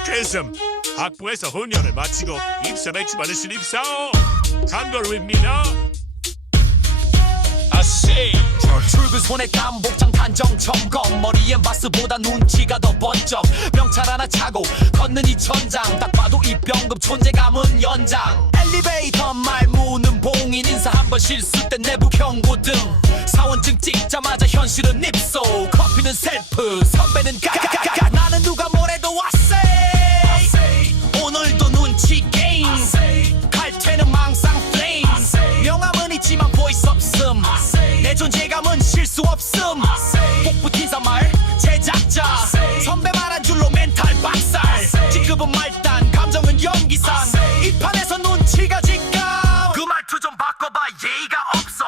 쾌섬 학부에서 훈련을 마치고 입사 배치받을 신입사원 감돌입니다. 아씨 출근 손에 깜복장 단정 점검 머리엔 바스보다 눈치가 더 번쩍 명찰 하나 차고 걷는 이 천장 딱 봐도 입병급 존재감은 연장 엘리베이터 말 무는 봉인 인사 한번 실수 때 내부 경고등 사원증 찍자마자 현실은 입소 커피는 셀프 선배는 가가가가 나는 누가 뭐래도 왔세 오늘도 눈치 게임 칼퇴는 망상 플레임 명함은 있지만 보이스 없음 내 존재감은 실수 없음 복부 인사말 제작자 선배 말한 줄로 멘탈 박살 직급은 말단 감정은 연기상 이 판에서 눈치가 직감 그 말투 좀 바꿔봐 예의가 없어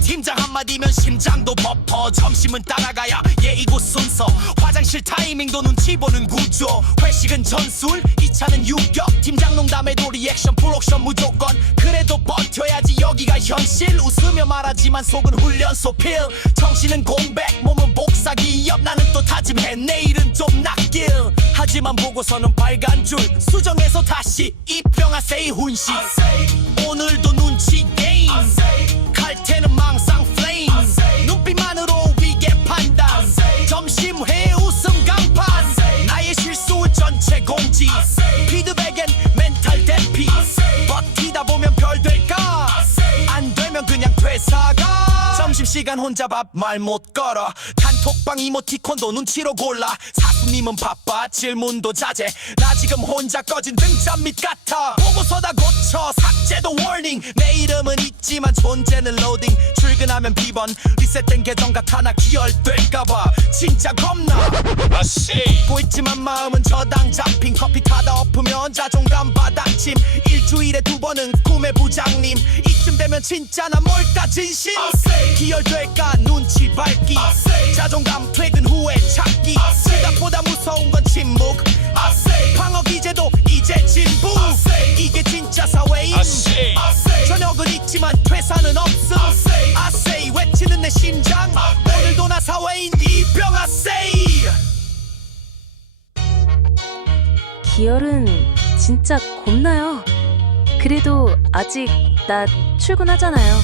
팀장 한마디면 심장도 버퍼 점심은 따라가야 예의고 순서 화장실 현실 타이밍도 눈치 보는 구조. 회식은 전술 2차는 유격. 팀장 농담에도 리액션 풀옥션 무조건. 그래도 버텨야지 여기가 현실. 웃으며 말하지만 속은 훈련소 필. 정신은 공백 몸은 복사기업. 나는 또 다짐해 내일은 좀 낫길. 하지만 보고서는 빨간 줄. 수정해서 다시 입병하세이 훈시. 오늘도 눈치 게임. 칼퇴는 망상 플레임. 눈빛만으로 위계 판단. 점심회 웃음 강판. 나의 실수 전체 공지. 피드백엔 멘탈 대피. 버티다 보면 별 될까. 안 되면 그냥 퇴사가. 점심시간 혼자 밥 말 못 걸어. 단톡방 이모티콘도 눈치로 골라. 사수님은 바빠 질문도 자제. 나 지금 혼자 꺼진 등잔 밑 같아. 보고서 다 고쳐 삭제도 워닝. 내 이름은 있지만 존재는 로딩. 출근하면 비번 리셋된 계정 같아. 나 기열될까봐 진짜 겁나. 웃고 있지만 마음은 저당 잡힌. 커피 타다 엎으면 자존감 바닥침. 일주일에 2번은 꿈의 부장님. 이쯤 되면 진짜 나 뭘까 진심. 기열될까 눈치 밝기. 자존감 퇴근 후에 찾기. 생각보다 무서운 건 침묵. 방어 기제도 이제 진부. 이게 진짜 사회임. 저녁은 있지만 퇴사는 없음. 아세이 외치는 내 심장. 오늘도 나 사회인 이병 아세이. 기열은 진짜 겁나요. 그래도 아직 나 출근하잖아요.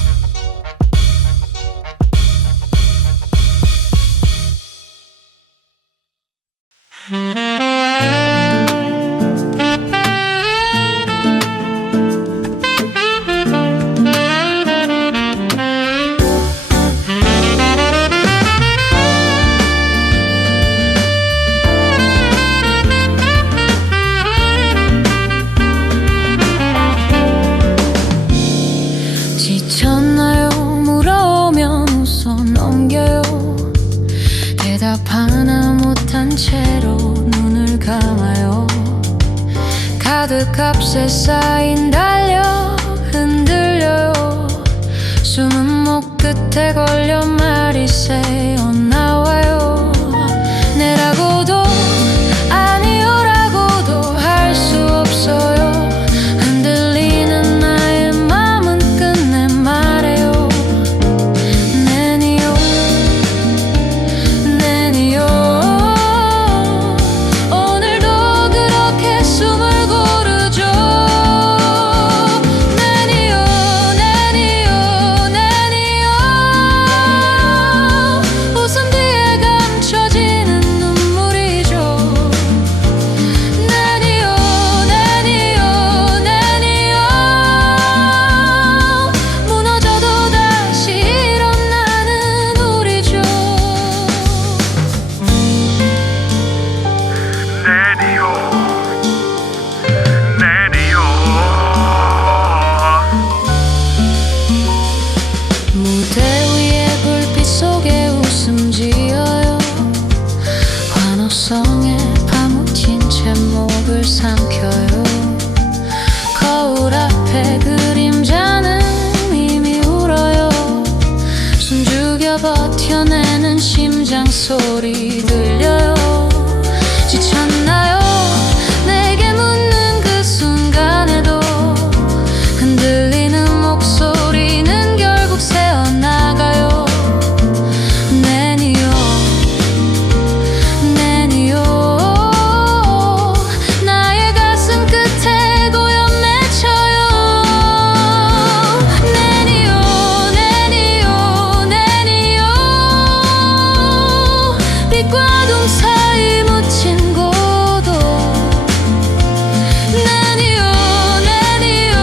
지쳤나요? 물어오면 웃어 넘겨요. 대답 하나 못한 채로 눈을 감아요. 카드값에 쌓인 달력 흔들려요. 숨은 목 끝에 걸려 말이 새어 나와요. 내라고도 아니오라고도 할 수 없어요. 흔들리는 나의 맘은 끝내 말해요. 내니요 내니요. 오늘도 그렇게 숨을 고르죠. 내니요 내니요 내니요. 웃음 뒤에 감춰지는 눈물이죠. 내니요 내니요 내니요. 무너져도 다시 일어나는 우리죠. 무대 위에 불빛 속에 웃음 지어요. 환호성에 파묻힌 채 목을 삼켜요. 거울 앞에 그림자는 이미 울어요. 숨죽여 버텨내는 심장 소리 들려요. 지쳤나요? 내게 묻는 그 순간에도 흔들리는 목소리는 결국 새어나가요. 내니요 내니요. 나의 가슴 끝에 고여 맺혀요. 내니요 내니요 내니요. 빛과 둠 사이 묻힌 고독. 내니요 내니요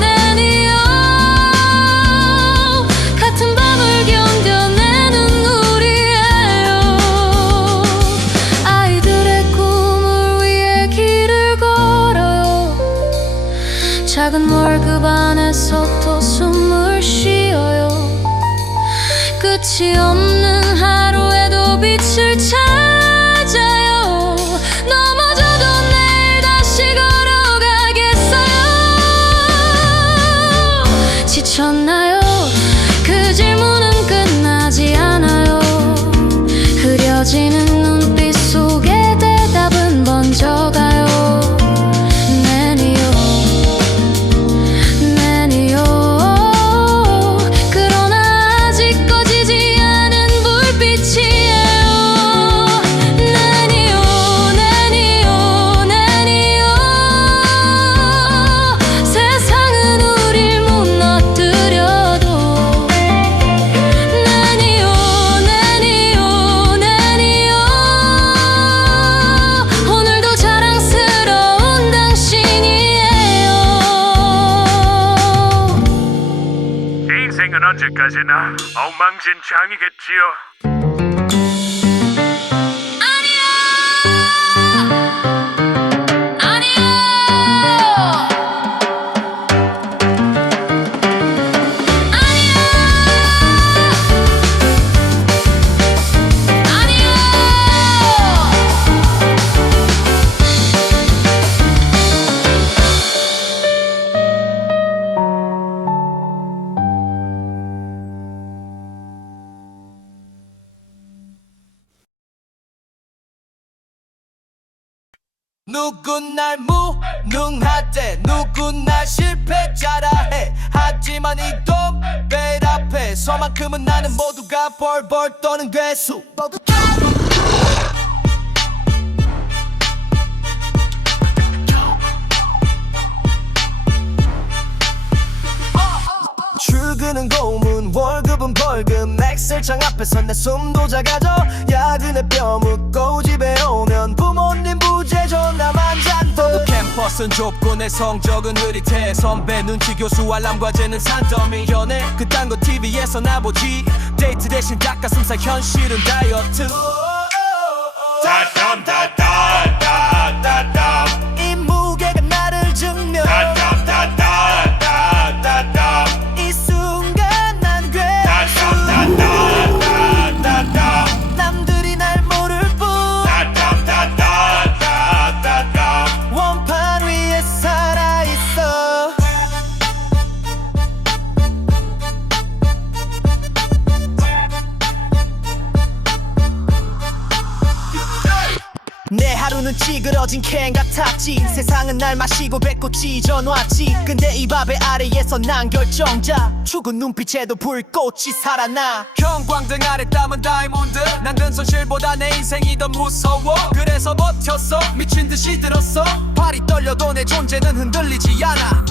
내니요. 같은 밤을 견뎌내는 우리예요. 아이들의 꿈을 위해 길을 걸어요. 작은 월급 안에서 또 숨을 쉬어요. 끝이 없는 하루에도 빛을 찾아요. 넘어져도 내일 다시 걸어가겠어요. 지쳤나요? 그 질문은 끝나지 않아요. 흐려지는 눈빛 속 언제까지나 엉망진창이겠지요. 누군 날 무능하대 누군 날 실패자라 해 하지만 이 돈벨 앞에서만큼은 나는 모두가 벌벌 떠는 괴수 출근은 고문 월급은 벌금 엑셀창 앞에서 내 숨도 작아져 야근에 뼈묻고 집에 오면 부모님 부재 전화만 잔뜩 캠퍼스는 좁고 내 성적은 흐릿해 선배 눈치 교수 알람 과제는 산더미 연애 그딴 거 TV에서 나보지 데이트 대신 닭가슴살 현실은 다이어트 다담다다다다담 이 무게가 나를 증명 이 순간 난 괴수 남들이 날 모를 뿐 원판 위에 살아있어 내 하루는 찌그러진 캔 같았지 세상은 날 마시고 뱉고 찢어놨지 근데 이 밥의 아래에서 난 결정자 죽은 눈빛에도 불꽃이 살아나 형광등 아래 땀은 다이몬드 난 근손실보다 내 인생이 더 무서워 그래서 버텼어 미친듯이 들었어 발이 떨려도 내 존재는 흔들리지 않아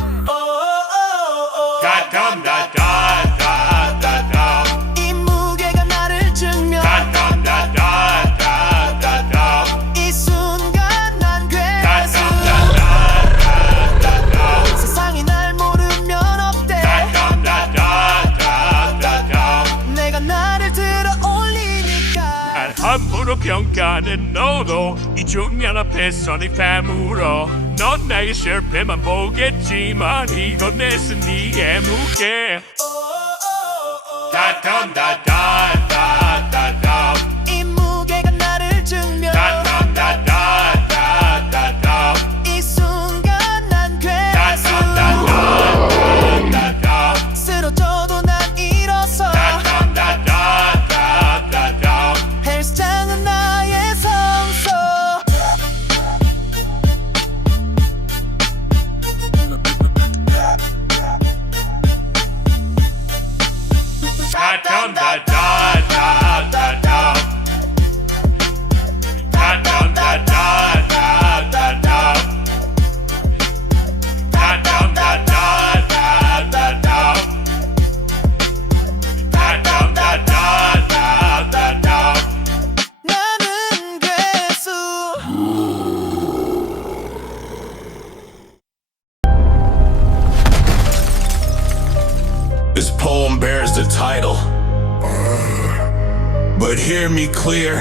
다담다다다다담 이 무게가 나를 증명 다담다다다다담 이 순간 난 괴수 세상이 날 모르면 어때 다담다다다다담 내가 나를 들어 올리니까 날 함부로 평가하는 너도 이 중년 앞에서 네 패물어 넌 나의 실패만 보겠지만 이건 내 승리의 무게 다담다다다다담 이 무게가 나를 증명 다담다다다다담 이 순간 난 괴수 다담다다다다담 쓰러져도 난 일어서 다담다다다다담 헬스장은 나의 성소 다담다다다다담 다담다다다다담 다담다다다다담 다담다다다다담 나는 괴수 This poem bears the title, but hear me clear.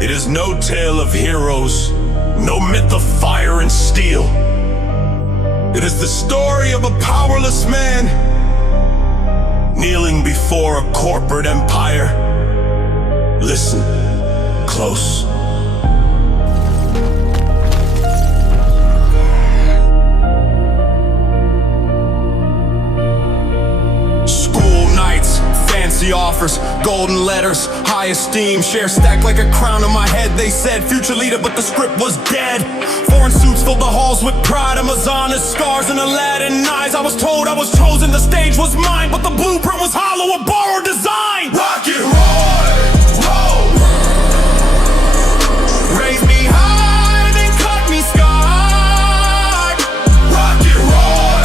It is no tale of heroes, no myth of fire and steel. It is the story of a powerless man kneeling before a corporate empire. Listen close. School nights, fancy offers, golden letters, high esteem, share stacked like a crown on my head. They said future leader, but the script was dead. Foreign suits filled the halls with pride, Amazonas scars and Aladdin eyes. I was told I was chosen, the stage was mine, but the blueprint was hollow, a borrowed design. Rock and roll, raise me high, then cut me scarred. Rock and roll,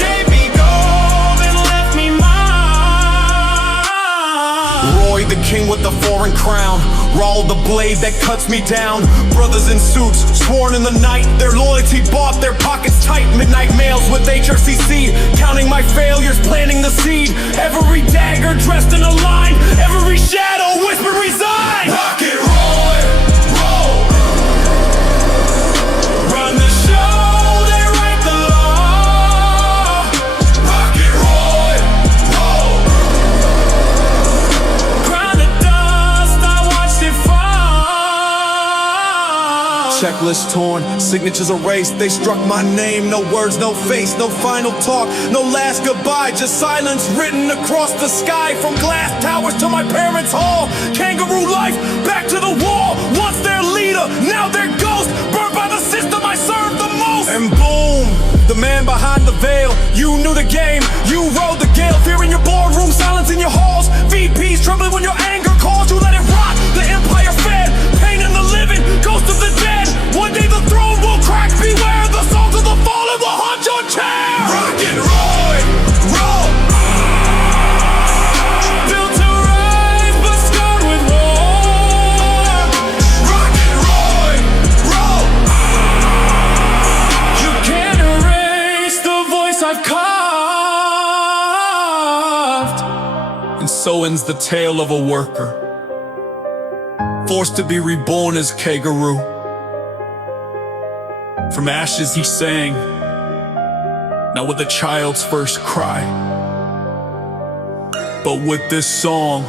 gave me gold and left me mine. Roy the king with the foreign crown, Roll the blade that cuts me down. Brothers in suits, sworn in the night. Their loyalty bought, their pockets tight. Midnight mails with HRCC, counting my failures, planting the seed. Every dagger dressed in a line, every shadow whisper resign. Rocket roll, roll. Run the show, they write the law. Rocket roll, roll. Grind the dust, I watched it fall. Checklist torn, signatures erased. They struck my name, no words, no face, no final talk, no last goodbye, just silence written across the sky. From glass towers to my parents' hall, kangaroo life, back to the wall. Once their leader, now their ghost, burned by the system I served the most. And boom, the man behind the veil. You knew the game, you rode the gale. Fear in your boardroom, silence in your halls. VPs trembling when your anger calls. You let it rock, the empire fed. Pain in the living, ghost of the dead. One day the throne will crack, beware. The souls of the fallen will haunt your chair. Rock and roll, roll. Built to rise, but scarred with war. Rock and roll, roll. You can't erase the voice I've carved. And so ends the tale of a worker, forced to be reborn as Kangaroo. From ashes he sang, not with a child's first cry, but with this song.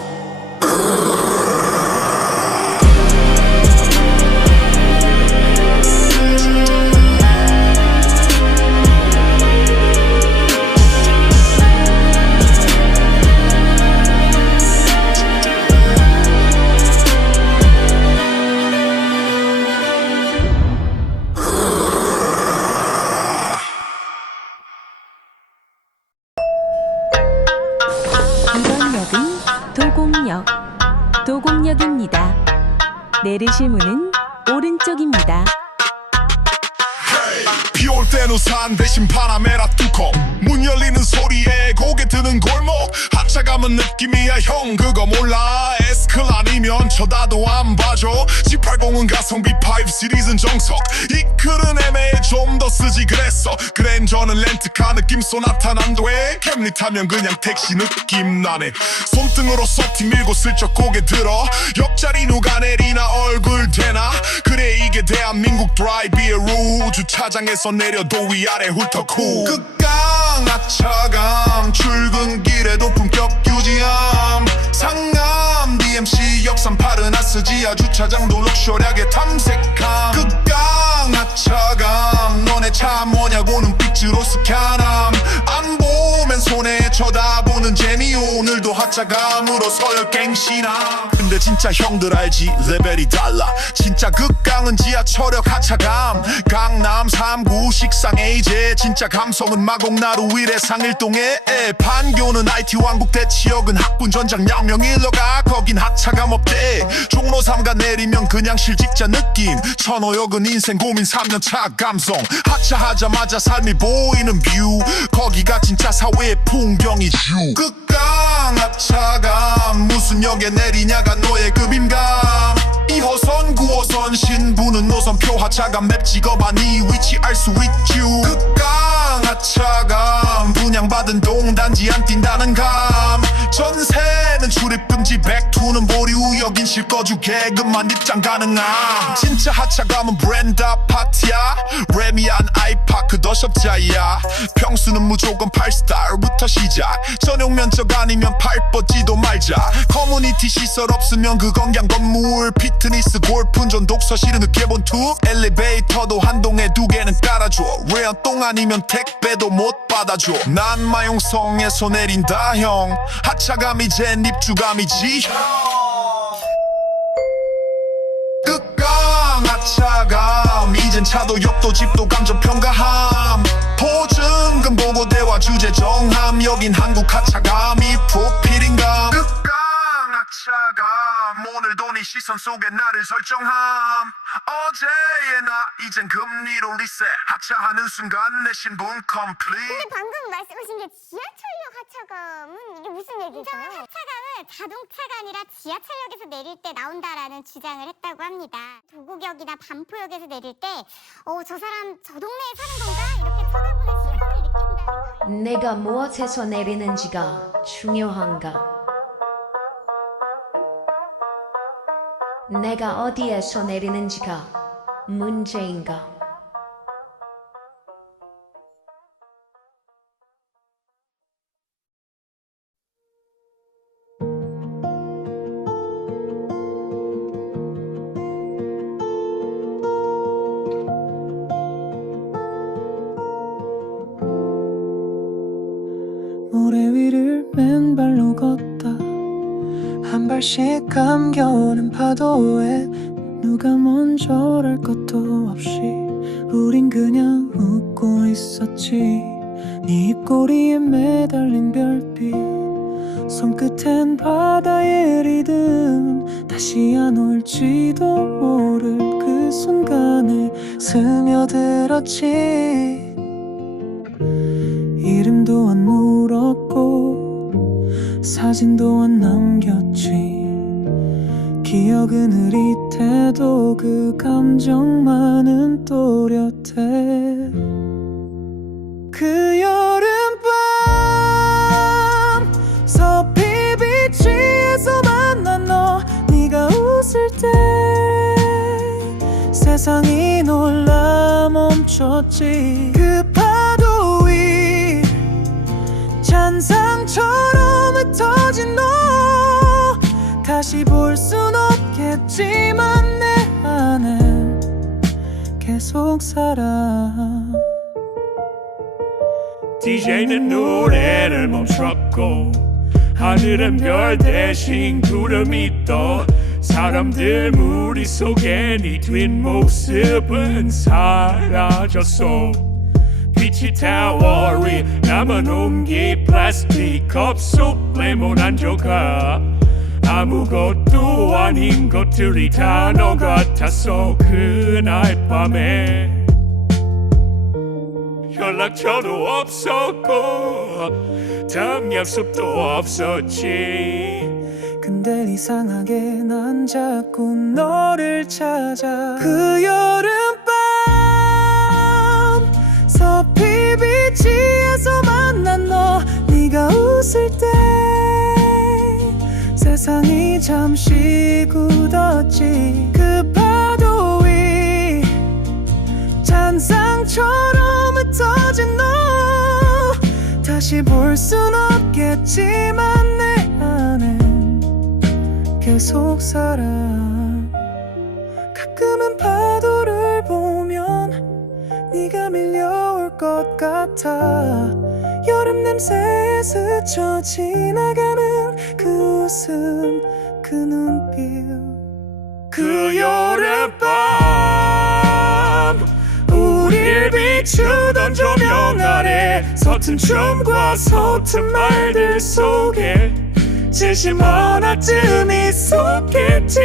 이번 역은 도곡역, 도곡역입니다. 내리실 문은 오른쪽입니다. 비올 땐 우산 대신 파나메라 뚜껑, 문 열리는 소리에 고개 드는 골목. 하차감은 느낌이야 형 그거 몰라. S클 아니면 쳐다도 안 봐줘. G80은 가성비 5 시리즈는 정석. 이 글은 애매해 좀 더 쓰지 그랬어. 그랜저는 렌트카 느낌 소나타 난도에. 캠리 타면 그냥 택시 느낌 나네. 손등으로 쏙 밀고 슬쩍 고개 들어. 옆자리 누가 내리나 얼굴 대나. 그래 이게 대한민국 드라이브루. 주차장에서 내려도 위아래 훑어쿠. 극강 하차감 출근길에도 품격 유지함. 상암 DMC 역삼 파르나스지하 주차장도 럭셔리하게 탐색함. 극강 하차감 너네 차 뭐냐고 눈빛으로 스캔함. 안 보면 손에 쳐다보는 재미. 오늘도 하차감으로 서울갱신함. 근데 진짜 형들 알지 레벨이 달라. 진짜 극강은 지하철역 하차감. 강남 3구 식상 AJ. 진짜 감성은 마곡나루 위례 상일동에. 판교는 IT 왕국 대치역은 학군 전장 양명일로 가. 거긴 하차감 없대. 종로 3가 내리면 그냥 실직자 느낌. 천호역은 인생 고민 3년차 감성. 하차하자마자 삶이 보이는 뷰. 거기가 진짜 사회의 풍경이지. 극강 하차감 무슨 역에 내리냐가 너의 급임감. 2호선 9호선 신부는 노선표. 하차감 맵 찍어봐 네 위치 알 수 있쥬. 극강 하차감 분양받은 동단지 안 뛴다는 감. 전세는 출입금지 102는 보류. 여긴 실거주 계급만 입장 가능함. 진짜 하차감은 브랜드 아파트야. 레미안 아이파크 더샵자야. 평수는 무조건 8스타일부터 시작. 전용 면적 아니면 팔 뻗지도 말자. 커뮤니티 시설 없으면 그건 그냥 건물. 피트니스 골프존 독서실은 늦게본 툭. 엘리베이터도 한동에 2개는 깔아줘. 레어 똥 아니면 택배도 못 받아줘. 난 마용성에서 내린다 형. 하차감이 젠 입주감이지. 극강 하차감 이젠 차도 역도 집도 감정평가함. 보증금 보고 대화 주제 정함. 여긴 한국 하차감이 프로필인감. 극강 하차감 오늘도 네 시선 속에 나를 설정함. 어제의 나 이젠 금리로 리셋 하차하는 순간 내 신분 컴플릿. 근데 방금 말씀하신 게 지하철역 하차감은 이게 무슨 얘기죠? 하차감은 자동차가 아니라 지하철역에서 내릴 때 나온다라는 주장을 했다고 합니다. 도곡역이나 반포역에서 내릴 때 저 사람 저 동네에 사는 건가? 이렇게 쳐다보는 시선을 느낀다는 거예요. 내가 무엇에서 내리는지가 중요한가? 내가 어디에서 내리는지가 문제인가? 모래 위를 맨발로 걷다 한 발씩 감겨오는 파도에 누가 먼저랄 것도 없이 우린 그냥 웃고 있었지. 네 입꼬리에 매달린 별빛 손끝엔 바다의 리듬 다시 안 올지도 모를 그 순간에 스며들었지. 이름도 안 물었고 사진도 안 남겼지. 기억은 흐릿해도 그 감정만은 또렷해. 그 여름밤 서피 비치에서 만난 너 네가 웃을 때 세상이 놀라 멈췄지. 그 파도 위 잔상처럼 흩어진 너 다시 볼 순 없겠지만 내 안에 계속 살아. DJ는 노래를 멈췄고 하늘엔 별 대신 구름이 떠 사람들 무리 속에 네 뒷모습은 사라졌어. 빛이 타워리 남은 온기 플라스틱 컵 속 레몬 안 조각 아무것도 아닌 것들이 다 너 같았어. 그날 밤에 연락처도 없었고 다음 약속도 없었지. 근데 이상하게 난 자꾸 너를 찾아. 그 여름밤 서피 비치에서 만난 너 네가 웃을 때 세상이 잠시 굳었지. 그 파도 위 잔상처럼 흩어진 너 다시 볼 순 없겠지만 내 안엔 계속 살아. 가끔은 파도를 보면 네가 밀려올 것 같아. 여름 냄새에 스쳐 지나가는 그 웃음 그 눈빛. 그 여름밤 우릴 비추던 조명 아래 서툰 춤과 서툰 말들 속에 진심 하나쯤 있었겠지.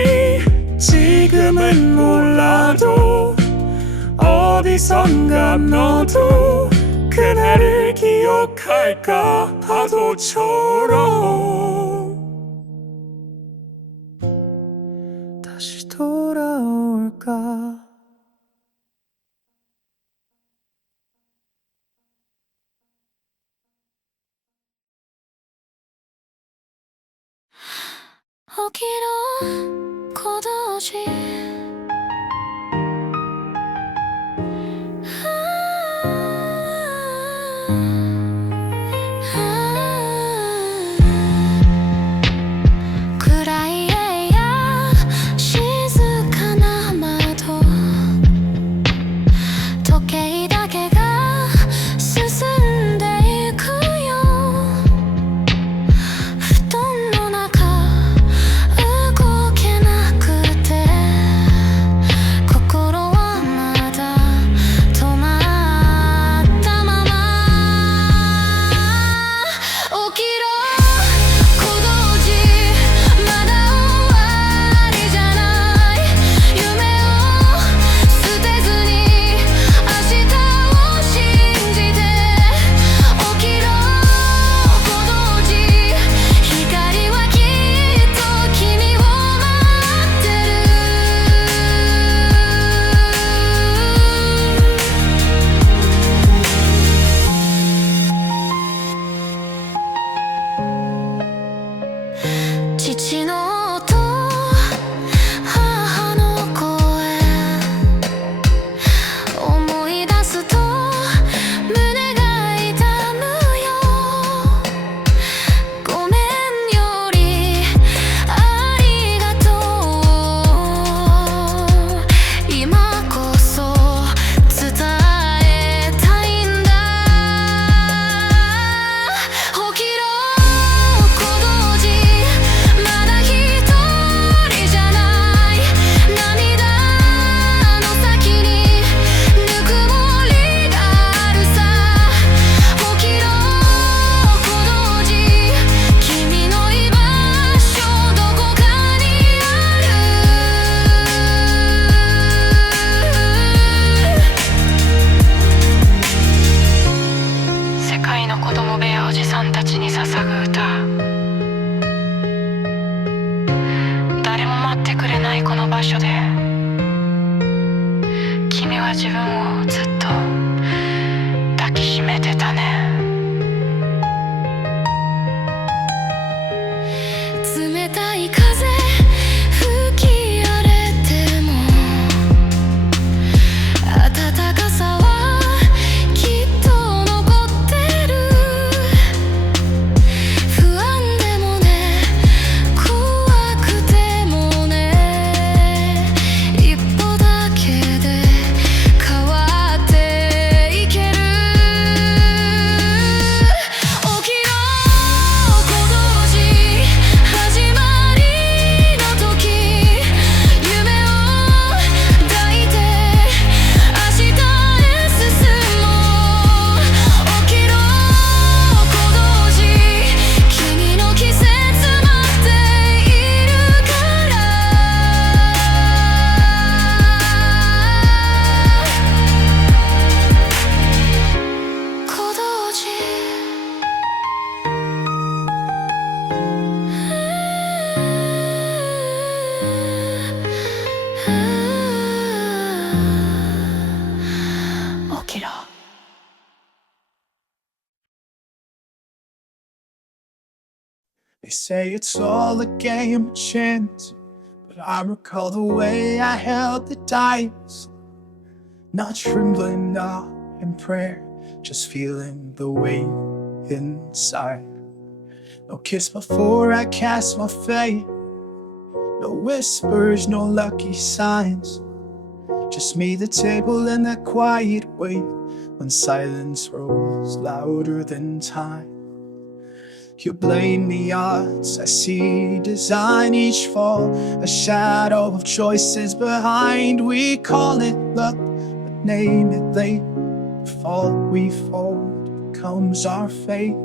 지금은 몰라도 어디선가 너도 그날을 기억할까. 파도처럼 다시 돌아올까. 어기로 고도지 그라이에야 시즈한 아마도時だけが進んでいくよ布団の中動けなくては自分をずっと抱きしめてたね。冷たい風吹き荒れても暖かさはきっと残ってる。不安でもね怖くてもね一歩だけで変わっていける。起きろ小同時始まりの時夢を抱いて明日へ進もう。起きろ小同時君の季節待っているから。小同時起きろ。They say it's all a game of chance, but I recall the way I held the dice. Not trembling, not in prayer, just feeling the weight inside. No kiss before I cast my fate, no whispers, no lucky signs. Just me, the table, and that quiet wait when silence rolls louder than time. You blame the odds, I see design each fall, a shadow of choices behind. We call it luck, but name it late. The fall we fold becomes our fate.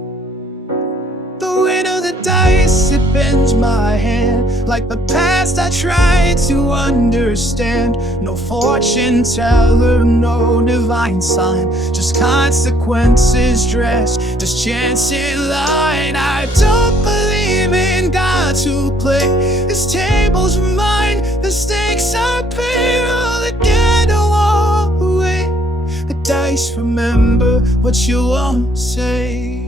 The weight of the dice, it bends my hand, like the past I tried to understand. No fortune teller, no divine sign, just consequences dressed as chance in line. I don't believe in God to play, this table's mine, the stakes I pay. All again, I walk away. The dice remember what you won't say.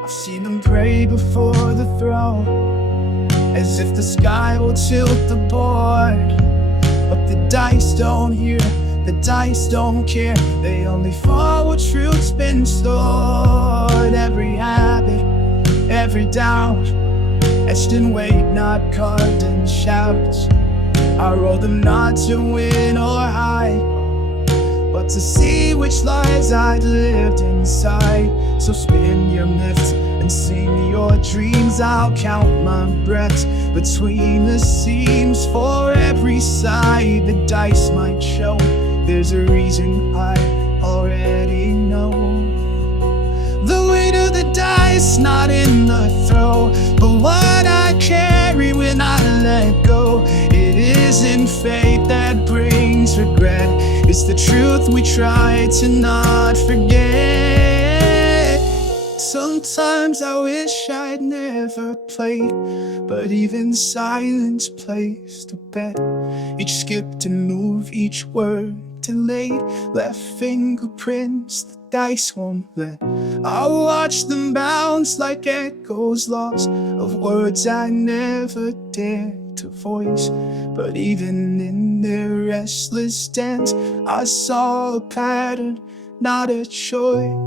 I've seen them pray before the throne, as if the sky will tilt the board. But the dice don't hear, the dice don't care, they only fall where truth's been stored. Every habit, every doubt, etched in weight, not carved in shouts. I roll them not to win or hide, but to see which lies I'd lived inside. So spin your myths and sing your dreams. I'll count my breaths between the seams. For every side the dice might show, there's a reason I already know. The weight of the dice, not in the throw, but what I carry when I let go. It isn't fate that brings regret, it's the truth we try to not forget. Sometimes I wish I'd never played, but even silence placed a bet. Each skipped and move, each word delayed, left fingerprints the dice won't let. I'll watch them bounce like echoes lost of words I never dared to voice. But even in their restless dance, I saw a pattern, not a choice.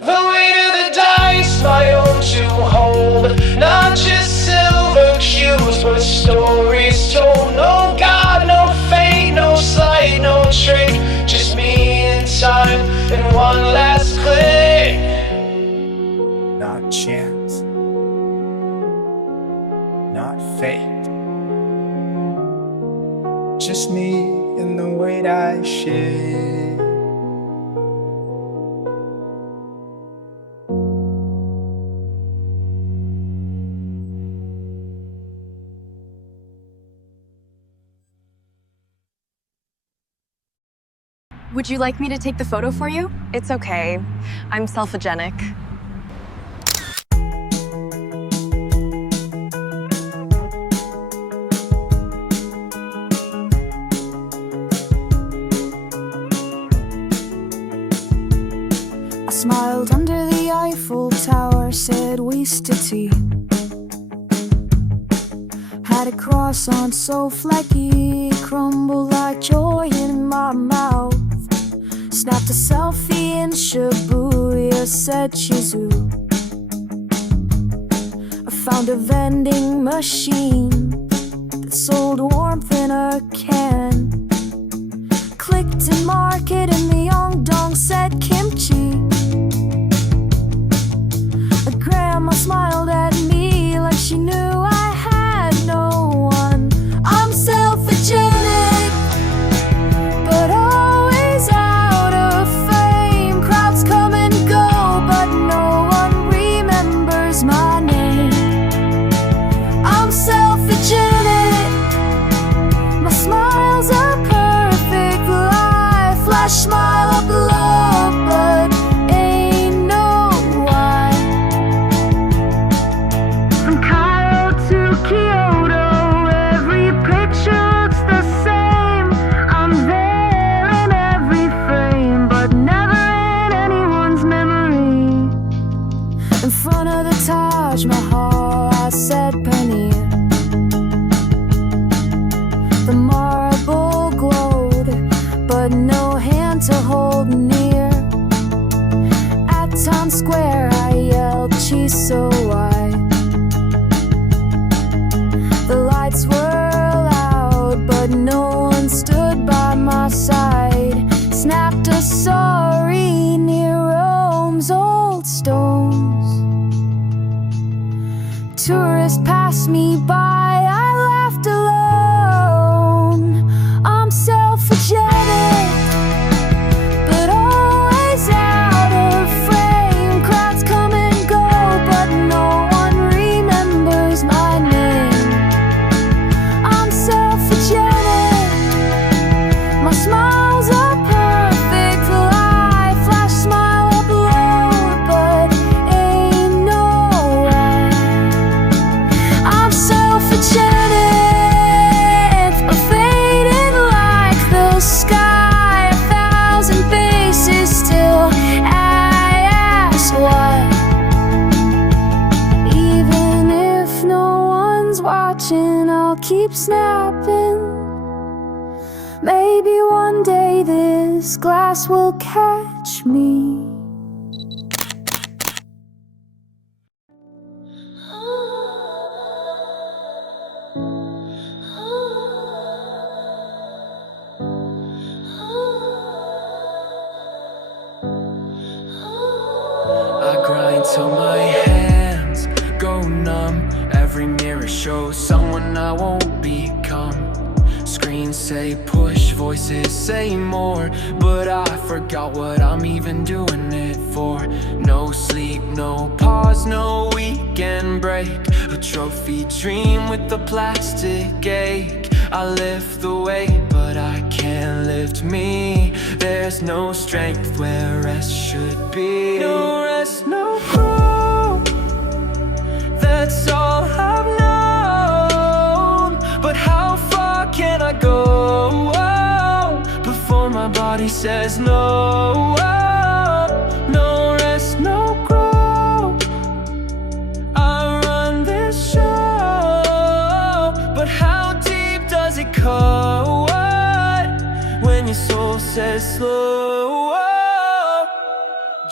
The weight of the dice, my own to hold, not just silver cues, but stories told. No God, no fate, no sight, no trick, just me in time and one last click. Not chance, not fate, just me and the weight I share. Would you like me to take the photo for you? It's okay. I'm self-agenic. I smiled under the Eiffel Tower, said wasted tea. Had a croissant so flaky, it crumbled like joy in my mouth. Snapped a selfie in Shibuya, said Shizu. I found a vending machine that sold warmth in a can. Clicked in market and the Yongdong said kimchi. A grandma smiled at me like she knew I had no one. I'm self-agenic, but always out of fame. Crowds come and go, but no one remembers my name. I'm self-agenic, my smile's a perfect lie. Flash smile up low, but ain't no why. From Cairo to Kyoto, every picture looks the same. I'm there in every frame, but never in anyone's memory. In front of the Taj Mahal, I said Paneer. The marble glowed, but no hand to hold near. At Times Square, I yelled, "She's so wide." The lights were loud, but no one stood by my side. Snapped a sorry near Rome's old stones. Tourists passed me by, I laughed alone. I'm self-agenic, but always out of frame. Crowds come and go, but no one remembers my name. I'm self-agenic, my smile's a perfect lie. Flash smile up low, but ain't no way. I'm self-agenic, faded like the sky. 1,000 faces still, I ask why. Even if no one's watching, I'll keep snapping. Maybe one day this glass will catch me. I grind till my hands go numb. Every mirror shows someone I won't become. Screens say push, voices say more, but I forgot what I'm even doing it for. No sleep, no pause, no weekend break. A trophy dream with a plastic ache. I lift the weight, but I can't lift me. There's no strength where rest should be. No rest, no growth. That's all I've known. But how far can I go before my body says no? No rest, no growth. I run this show, but how deep does it go when your soul says slow?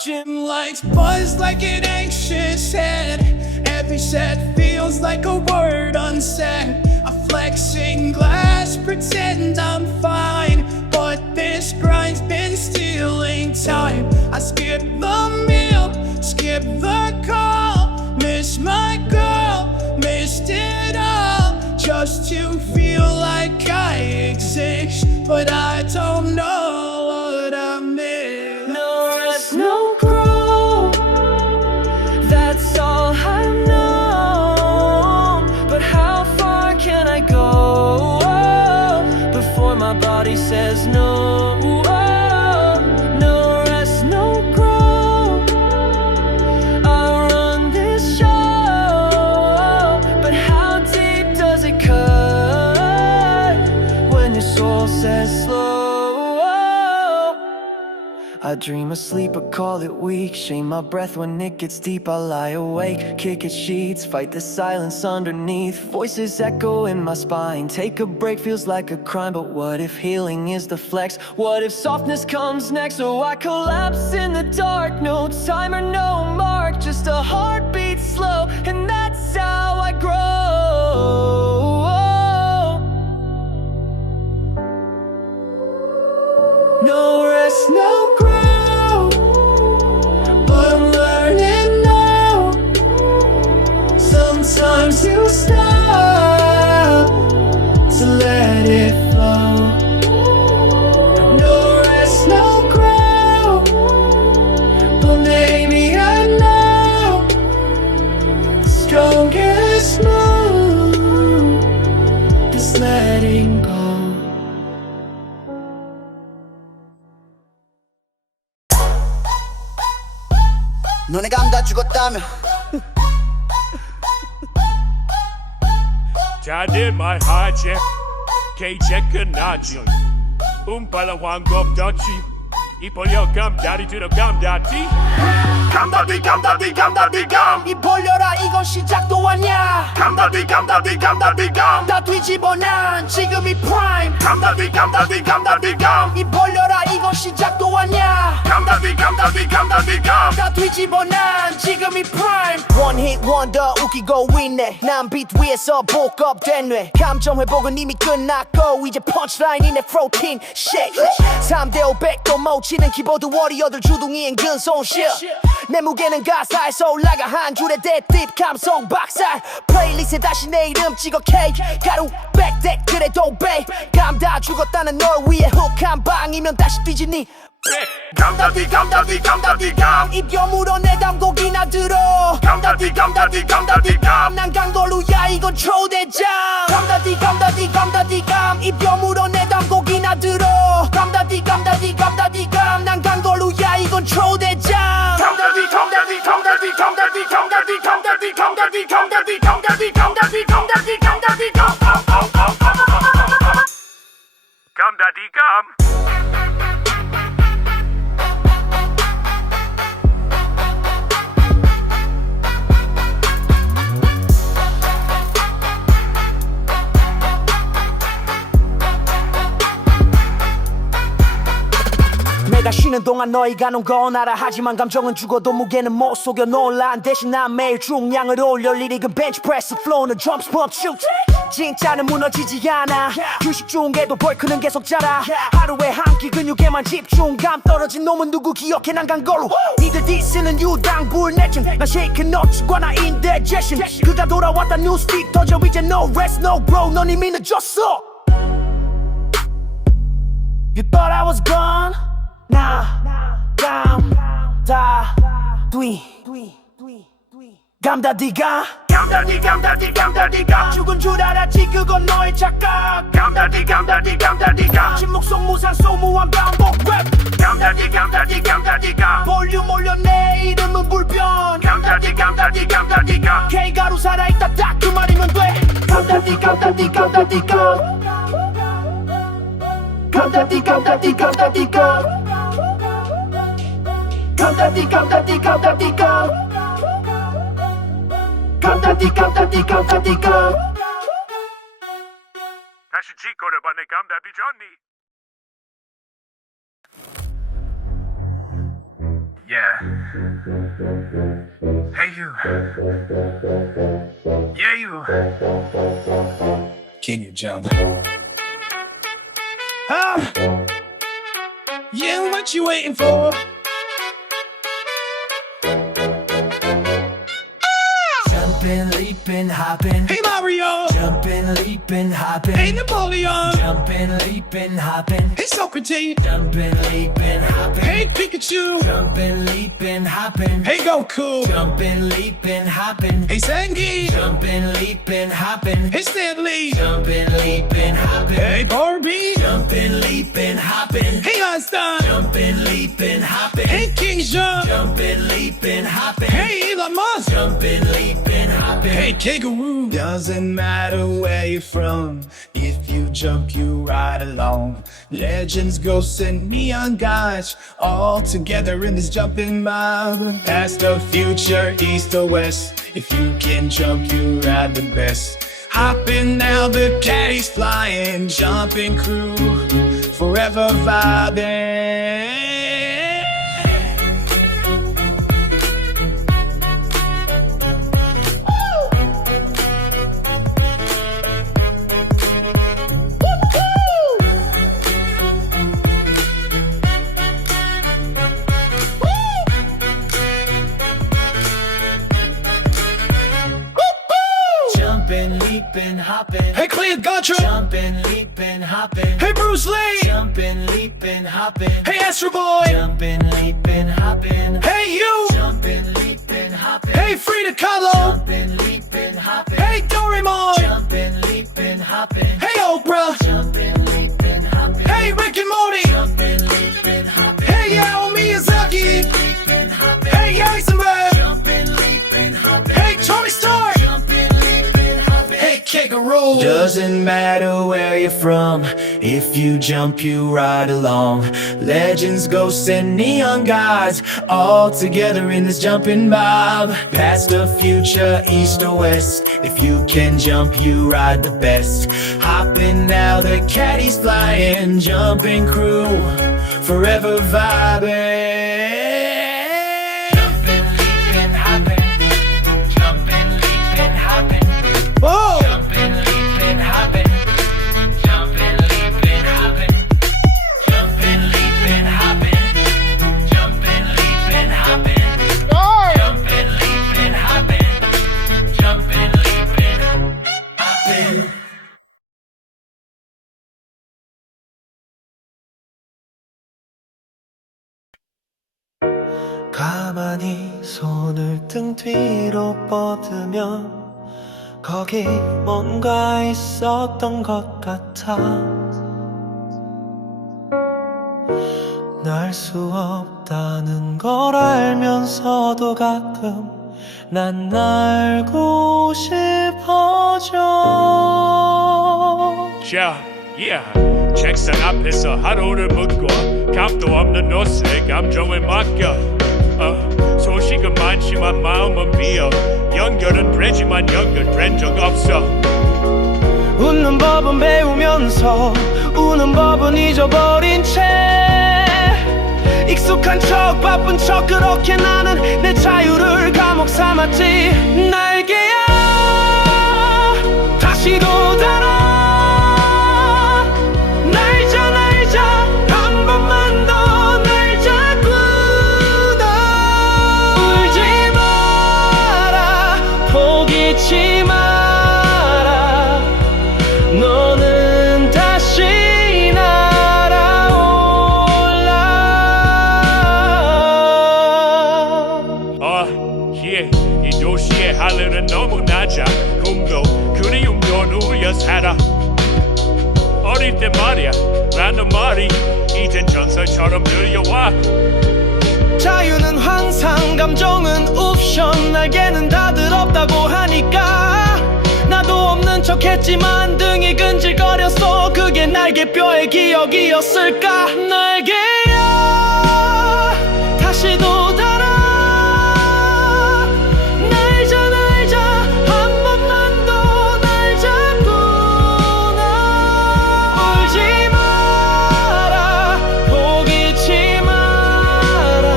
Gym lights buzz like an anxious head. Every set feels like a word unsaid. A flexing glass, pretend I'm fine, but this grind's been stealing time. I skip the meal, skip the call, miss my girl, missed it all, just to feel like I exist, but I don't know what I miss. No rest, no growth. That's all I've known. But how far can I go before my body says no? says slow. I dream of sleep, I call it weak. Shame my breath when it gets deep. I lie awake, kick at sheets, fight the silence underneath. Voices echo in my spine. Take a break feels like a crime, but what if healing is the flex? What if softness comes next? So I collapse in the dark. No time or no mark, just a heartbeat slow, and that's how I grow. No rest, no ground, but I'm learning now. Sometimes you stop to let it flow. No rest, no ground, but maybe I know the strongest move is letting go. 너네 감다 죽었다며 다들 말하지 케이제 끝나지 움빨라 황급 덧지 이 벌려 감다리 들어 감다디 감다디 감다디 감다디 감. 이 벌려라 이건 시작도 아냐. 감다디 감다디 감다디 감. 다 뒤집어 난 지금이 프라임. 감다디 감다디 감다디 감. 이 벌려라 이건 시작도 아냐. 감다디 감다디 감다디 감. 다 뒤집어 난 지금이 프라임. One hit wonder 웃기고 있네 난 비트 위에서 복업된 뇌 감정 회복은 이미 끝났고 이제 펀치라인이네 프로틴 쉐이크 3대500도 못 치는 키보드 워리어들 주둥이엔 근손실 내 무게는 가사에서 올라가 한 줄의 데딥 감성 박살 플레이리스트에 다시 내 이름 찍어 K 가루 백덱 그래도 배 감 다 죽었다는 널 위해 훅 한 방이면 다시 뒤지니 감다디 감다디 감다디 감. 입 여물어 내 담곡이나 들어 감다디 감다디 감다디 감. 난 강걸루야 이건 초대장 감다디 감다디 감다디 감. 입 여물어 내 담곡이나 들어 감다디 감다디 감다디 감. 난 강걸루야 이건 초대장 감다디 감다디 감다디 감다디 감다디 감다디 감다디 감다디 감다디 감다디 감다디 감다디 감. 감다디 감 내가 쉬는 동안 너희가 논 건 알아 하지만 감정은 죽어도 무게는 못 속여 논란 대신 난 매일 중량을 올려 리릭은 벤치프레스 플로우는 점프 펌프 슛 진짜는 무너지지 않아 휴식 중에도 벌크는 계속 자라 하루에 한 끼 근육에만 집중감 떨어진 놈은 누구 기억해 난 간걸로 니들 디스는 유당불 내증 난 쉐이크 너츠 관아 인다이제션 그가 돌아왔다 뉴스틱 터져 이제 no rest no bro 넌 이미 늦었어 You thought I was gone 감다디가 감다디 감다디 감다디 감. 죽은 줄 알았지 그건 너의 착각 감다디 감다디 감다디 감. 침묵 속 무상 소무한 반복 랩 감다디 감다디 감다디 감. 볼륨 올려 내 이름은 불변 감다디 감다디 감다디 감. K가루 살아있다 딱 그 말이면 돼 감다디 감다디 감다디 감 감다디 감다디 감다디 감 감다디 감다디 감다디 감 감다디 감다디 감다디 감 다시 지코를 받네 감다디 존니 Yeah. Hey you. Yeah you. Can you jump? Yeah, what you waiting for? Jumping, leaping, hopping. Hey Mario. Jumping, leaping, hopping. Hey Napoleon. Jumping, leaping, hopping. Hey Socrates. Jumping, leaping, hopping. Hey Pikachu. Jumping, leaping, hopping. Hey Goku. Jumping, leaping, hopping. Hey Zangief. Jumping, leaping, hopping. Hey Stanley. Jumping, leaping, hopping. Hey Barbie. Jumping, leaping, hopping. Hey Einstein. Jumping, leaping, hopping. Hey King Jean. Jumping, leaping, hopping. Hey Elon Musk. Jumping, leaping, hopping. hopping. Hey, kangaroo. Doesn't matter where you're from. If you jump, you ride along. Legends, ghosts, and neon guys all together in this jumping mob. Past the future, east or west. If you can jump, you ride the best. Hopping now, the caddy's flying. Jumping crew, forever vibing. Jumping, leaping, hopping. Hey, Cleopatra. Jumping, leaping, hopping. Hey, Bruce Lee. Jumping, leaping, hopping. Hey, Astro Boy. Jumping, leaping, hopping. Hey, you. Jumping, leaping, hopping. Hey, Frida Kahlo. Jumping, leaping, hopping. Hey, Doraemon. Jumping, leaping, hopping. Hey, Oprah. Jumping, leaping, hopping. Hey, Rick and Morty. Jumping, leaping, hopping. Hey, Hayao Miyazaki. Leaping, hopping. Hey, Heisenberg. Jumping, leaping, hopping. Hey, Tony Stark. Jumping, leaping, hopping. Hey, kangaroo. Doesn't matter where you're from. If you jump, you ride along. Legends, ghosts, and neon gods all together in this jumping mob. Past the future, east or west. If you can jump, you ride the best. Hopping now, the caddy's flying. Jumping crew, forever vibing. Jumping, leaping, hopping. Jumping, leaping, hopping. Whoa. Jumping, leaping, hopping. Jumping, leaping, hopping. Jumping, leaping, hopping. Jumping, leaping, hopping. Jumping, leaping, hopping. Jumping, leaping, hopping. 가만히 손을 등 뒤로 뻗으면 거기 뭔가 있었던 것 같아. 날 수 없다는 걸 알면서도 가끔 난 알고 싶어져. 자, 책상 앞에서 하루를 묻고 값도 없는 옷에 감정을 맡겨. 소식은 많지만 마음은 비어. 연결은 되지만 연결된 적 없어. 웃는 법은 배우면서 우는 법은 잊어버린 채 익숙한 척 바쁜 척 그렇게 나는 내 자유를 감옥 삼았지. 날개야 다시 돋아라. 날자 날자 한 번만 더 날자꾸나. 울지 마라 포기치 마라. 너는 다시 날아올라. 이 도시의 하늘은 너무 낮아. 꿈도 그리움도 누려 살아. 어릴 때 말이야 라는 말이 이젠 전설처럼 들려와. 자유는 환상 감정은 옵션. 날개는 다들 없다고 하니까 나도 없는 척 했지만 등이 근질거렸어. 그게 날개뼈의 기억이었을까. 날개야 다시 돋아라. 날자 날자 한 번만 더 날자꾸나. 울지 마라 포기치 마라.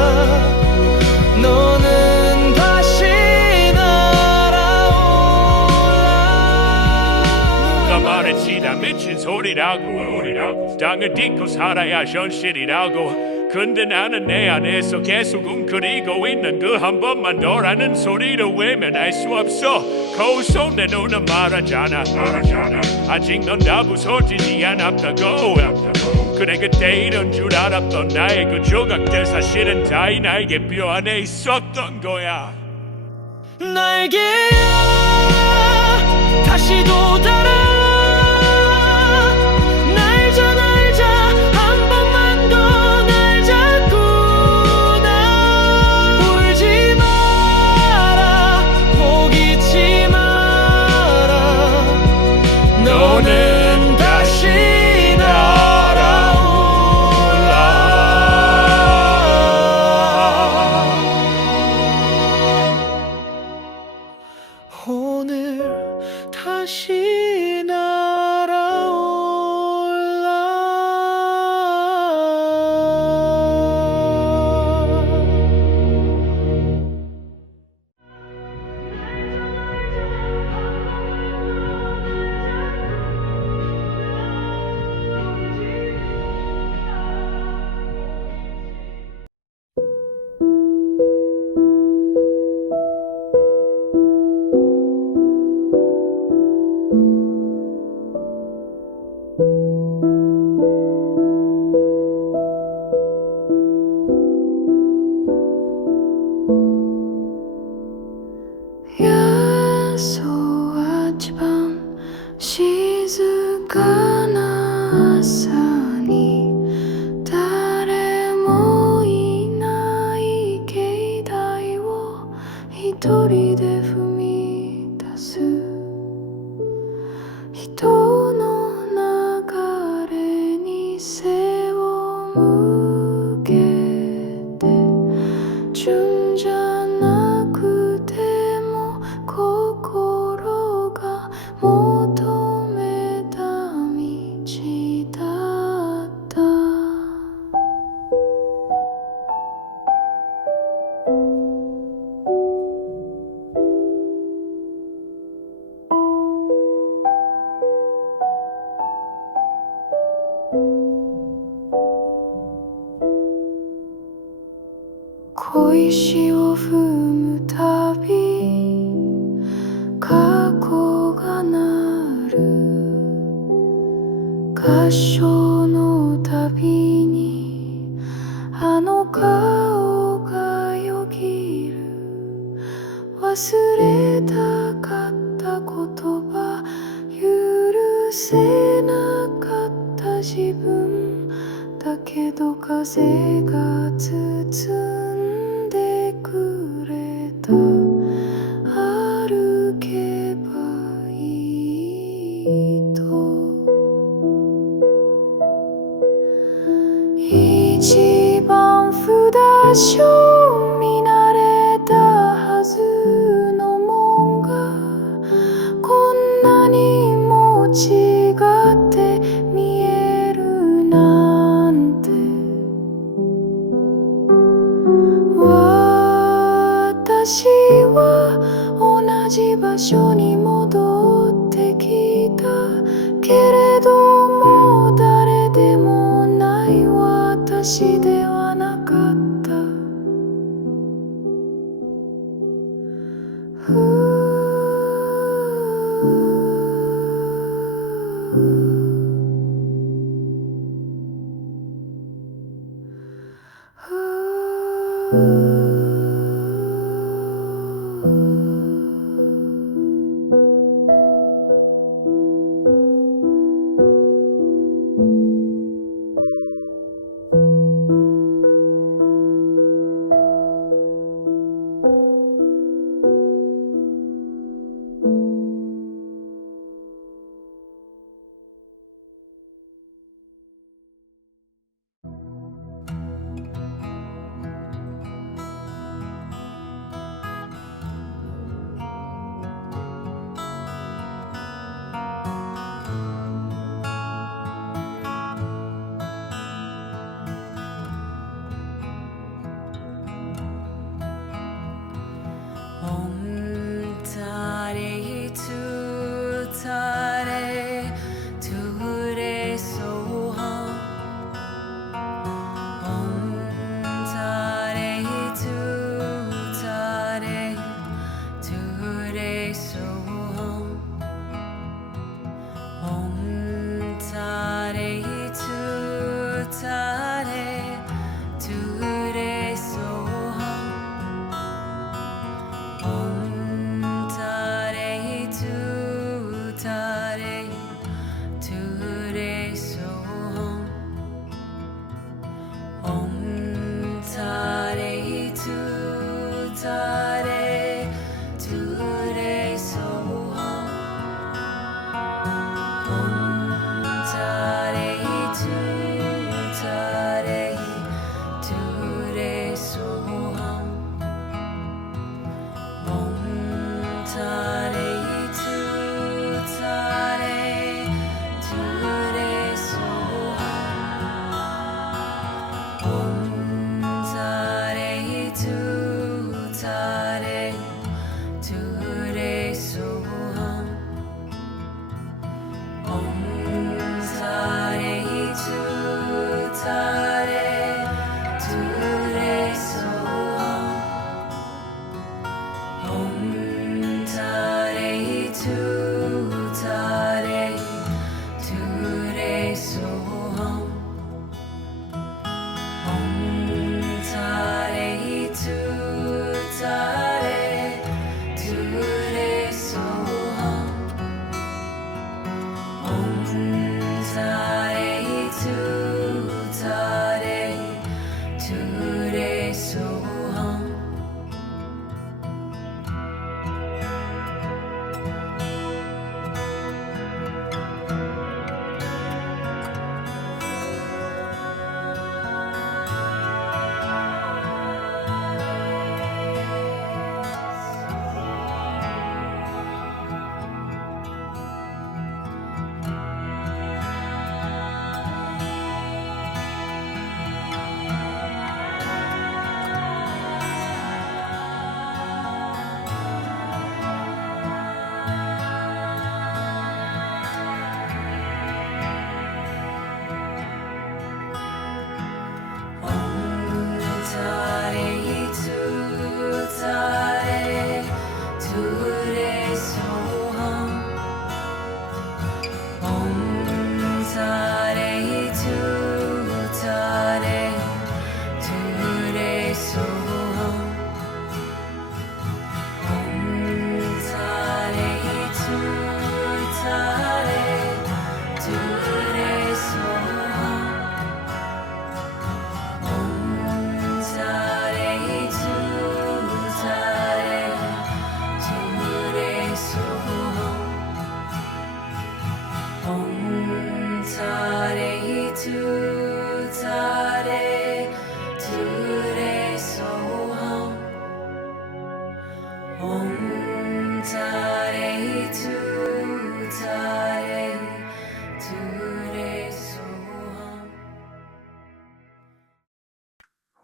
너는 다시 날아올라. 누가 말했지 다 미친 소리라고. 땅을 딛고 살아야 현실이라고. 근데 나는 내 안에서 계속 웅크리고 있는 그 한 번만 더라는 소리를 외면할 수 없어. 거울 속 내 눈은 말하잖아. 아직 넌 다 부서지지 않았다고. 그래 그때 이런 줄 알았던 나의 그 조각들 사실은 다 이 날개뼈 안에 있었던 거야. 날개야 다시 돋아라. 날자 날자 한 번만 더 날자꾸나. 울지 마라 포기치 마라. 小石を踏むたび過去が鳴る合唱のたびにあの顔がよぎる忘れたかった言葉許せなかった自分だけど風が包んでくれた歩けばいいと一番札所見慣れたはずのもんがこんなにも違って見えるなんて私は同じ場所に戻ってきたけれども誰でもない私ではなかった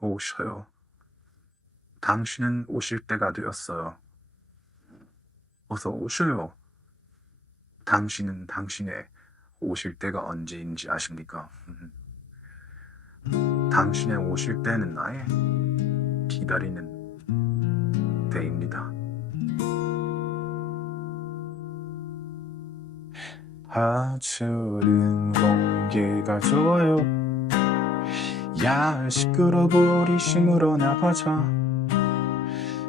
오셔요. 당신은 오실 때가 되었어요. 어서 오셔요. 당신은 당신의 오실 때가 언제인지 아십니까? 당신의 오실 때는 나의 기다리는 때입니다. 하늘은 공기가 좋아요. 야 시끄러버리심으로 나가자.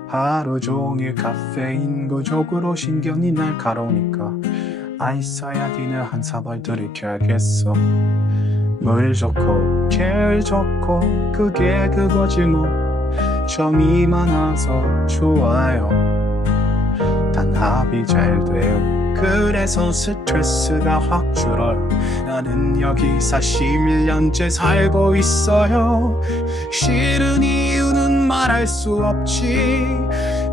하루 종일 카페인 부족으로 신경이 날카로우니까 아이스아야디는 한 사발 들이켜야겠어. 물 좋고 길 좋고 그게 그거지 뭐. 정이 많아서 좋아요. 단 합이 잘 돼요. 그래서 스트레스가 확 줄어요. 나는 여기 41년째 살고 있어요. 싫은 이유는 말할 수 없지.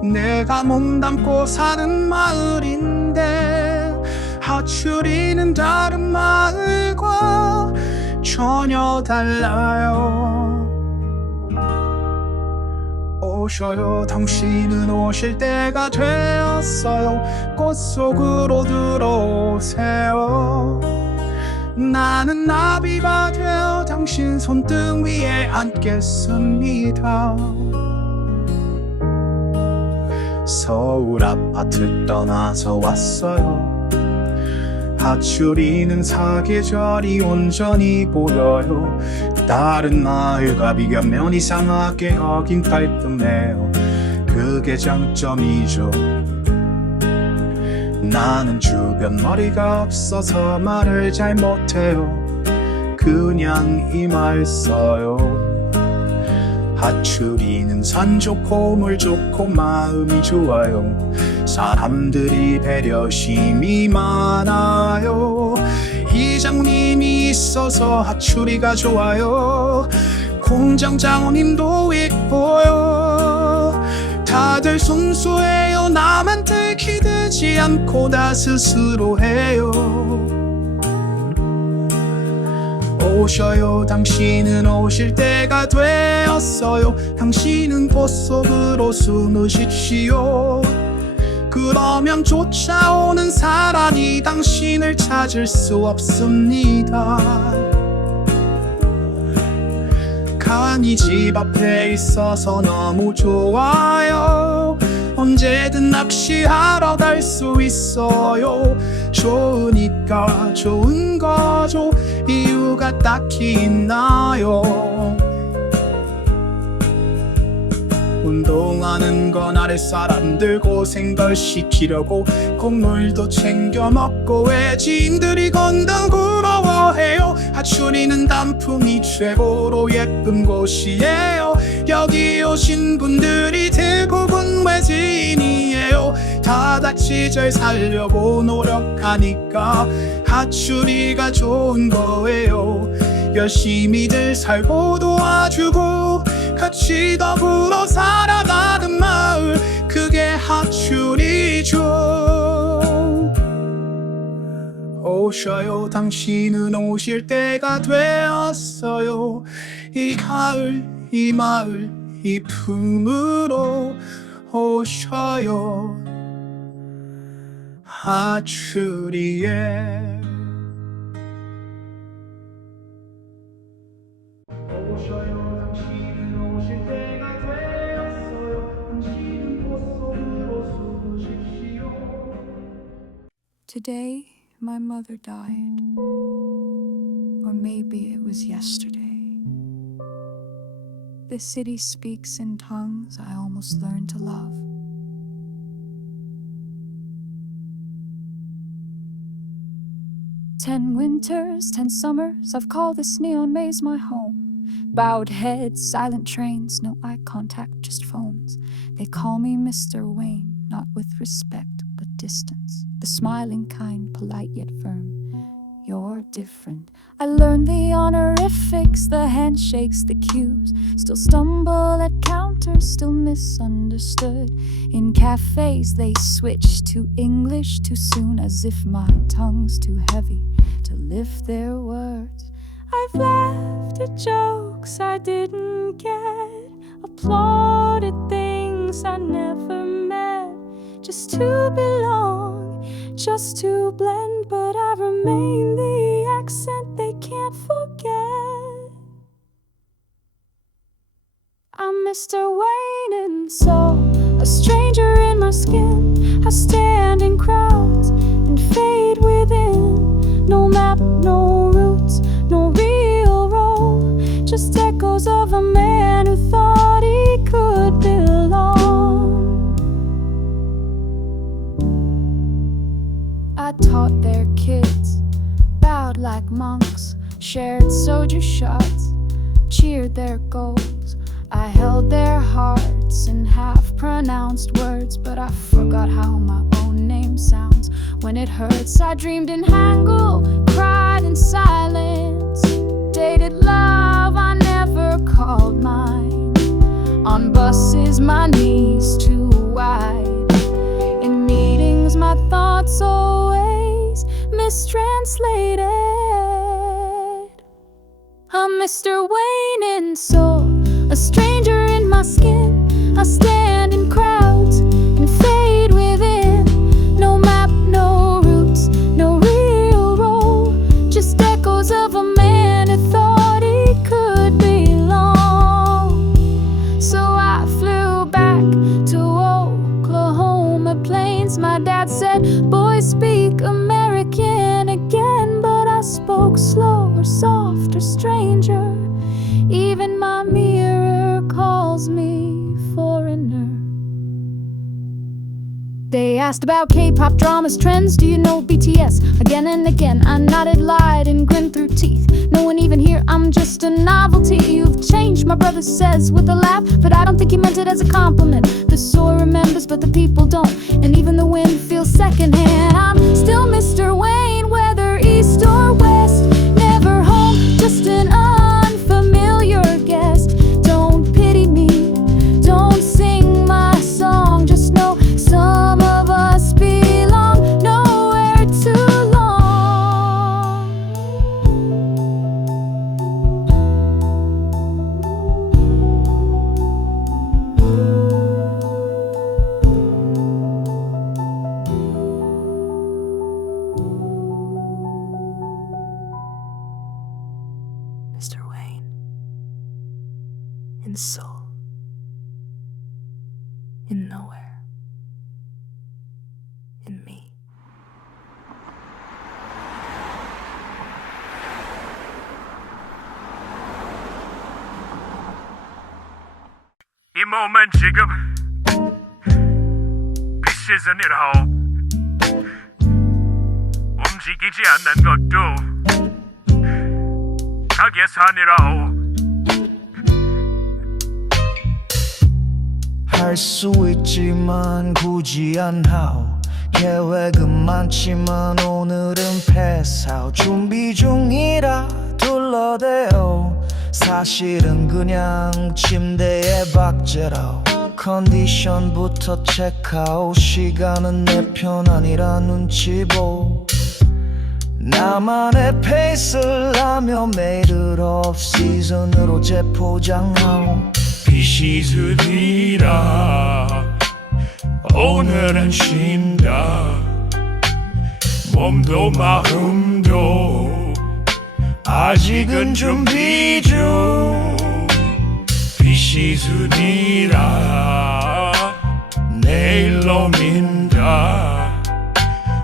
내가 몸담고 사는 마을인데 하추리는 다른 마을과 전혀 달라요. 오셔요. 당신은 오실 때가 되었어요. 꽃 속으로 들어오세요. 나는 나비가 되어 당신 손등 위에 앉겠습니다. 서울 아파트 떠나서 왔어요. 하추리는 사계절이 온전히 보여요. 다른 마을과 비교하면 이상하게 여긴 깔끔해요. 그게 장점이죠. 나는 주변 머리가 없어서 말을 잘 못해요. 그냥 이 말 써요. 하추리는 산 좋고 물 좋고 마음이 좋아요. 사람들이 배려심이 많아요. 이장님이 있어서 하추리가 좋아요. 공장 장모님도 있고요. 다들 순수해요. 나만 들키지 않고 다 스스로 해요. 오셔요. 당신은 오실 때가 되었어요. 당신은 꽃 속으로 숨으십시오. 그러면 쫓아오는 사람이 당신을 찾을 수 없습니다. 간이 집 앞에 있어서 너무 좋아요. 언제든 낚시하러 갈 수 있어요. 좋으니까 좋은 거죠. 이유가 딱히 있나요? 운동하는 건 아래 사람들 고생 덜 시키려고. 곡물도 챙겨 먹고 외지인들이 건강 부러워해요. 하추리는 단풍이 최고로 예쁜 곳이에요. 여기 오신 분들이 대부분 외지인이에요. 다 같이 잘 살려고 노력하니까 하추리가 좋은 거예요. 열심히들 살고 도와주고 같이 더불어 살아가는 마을, 그게 하추리죠. 오셔요. 당신은 오실 때가 되었어요. 이 가을 이 마을 이 품으로 오셔요. 하추리에 오셔요. 당신은 오실 때가 되었어요. 당신은 꽃 속으로 숨으십시오. Today, my mother died. Or maybe it was yesterday. The city speaks in tongues I almost learned to love. Ten winters, 10 summers, I've called this neon maze my home. Bowed heads, silent trains, no eye contact, just phones. They call me Mr. Wayne, not with respect, but distance. The smiling kind, polite yet firm. You're different. I learned the honorifics, the handshakes, the cues. Still stumble at counters, still misunderstood. In cafes they switch to English too soon, as if my tongue's too heavy to lift their words. I've laughed at jokes I didn't get, applauded things I never met, just to belong, just to blend, but I remain the accent they can't forget. I'm Mr. Wayne in Seoul, a stranger in my skin. I stand in crowds and fade within. No map, no roots, no real role, just echoes of a man who thought he could belong. I taught their kids, bowed like monks, shared soju shots, cheered their goals. I held their hearts in half-pronounced words, but I forgot how my own name sounds when it hurts. I dreamed in Hangul, cried in silence, dated love I never called mine. On buses, my knees too wide. In meetings, my thoughts always mistranslated. I'm Mr. Wayne in Seoul, a stranger in my skin. I stand in crowds and fade within. No map, no roots, no real role, just echoes of a man who thought he could belong. So I flew back to Oklahoma Plains. My dad said, boys speak American again, but I spoke slower, softer, stranger. Even my mirror calls me foreigner. They asked about K-pop dramas, trends. Do you know BTS? Again and again I nodded, lied, and grinned through teeth. No one even here, I'm just a novelty. You've changed, my brother says with a laugh, but I don't think he meant it as a compliment. The soil remembers, but the people don't, and even the wind feels secondhand. I'm still Mr. Wayne, whether east or west, never home, just an unfamiliar guest. Don't pity me, don't sing my song, just know some of us belong nowhere too long. Mr. Wayne in Seoul, in nowhere, in me. 이 몸은 지금 This isn't it all. 움직이지 않는 것도 자기의 산이라오. 할 수 있지만 굳이 안 하오. 계획은 많지만 오늘은 패스아웃. 준비 중이라 둘러대요. 사실은 그냥 침대에 박제라오. 컨디션부터 체크아웃. 시간은 내 편 아니라 눈치 보. 나만의 페이스를 하며 매일 오프 시즌으로 재포장하오. 비시즌이라 오늘은 쉰다. 몸도 마음도 아직은 준비 중. 비시즌이라 내일로 민다.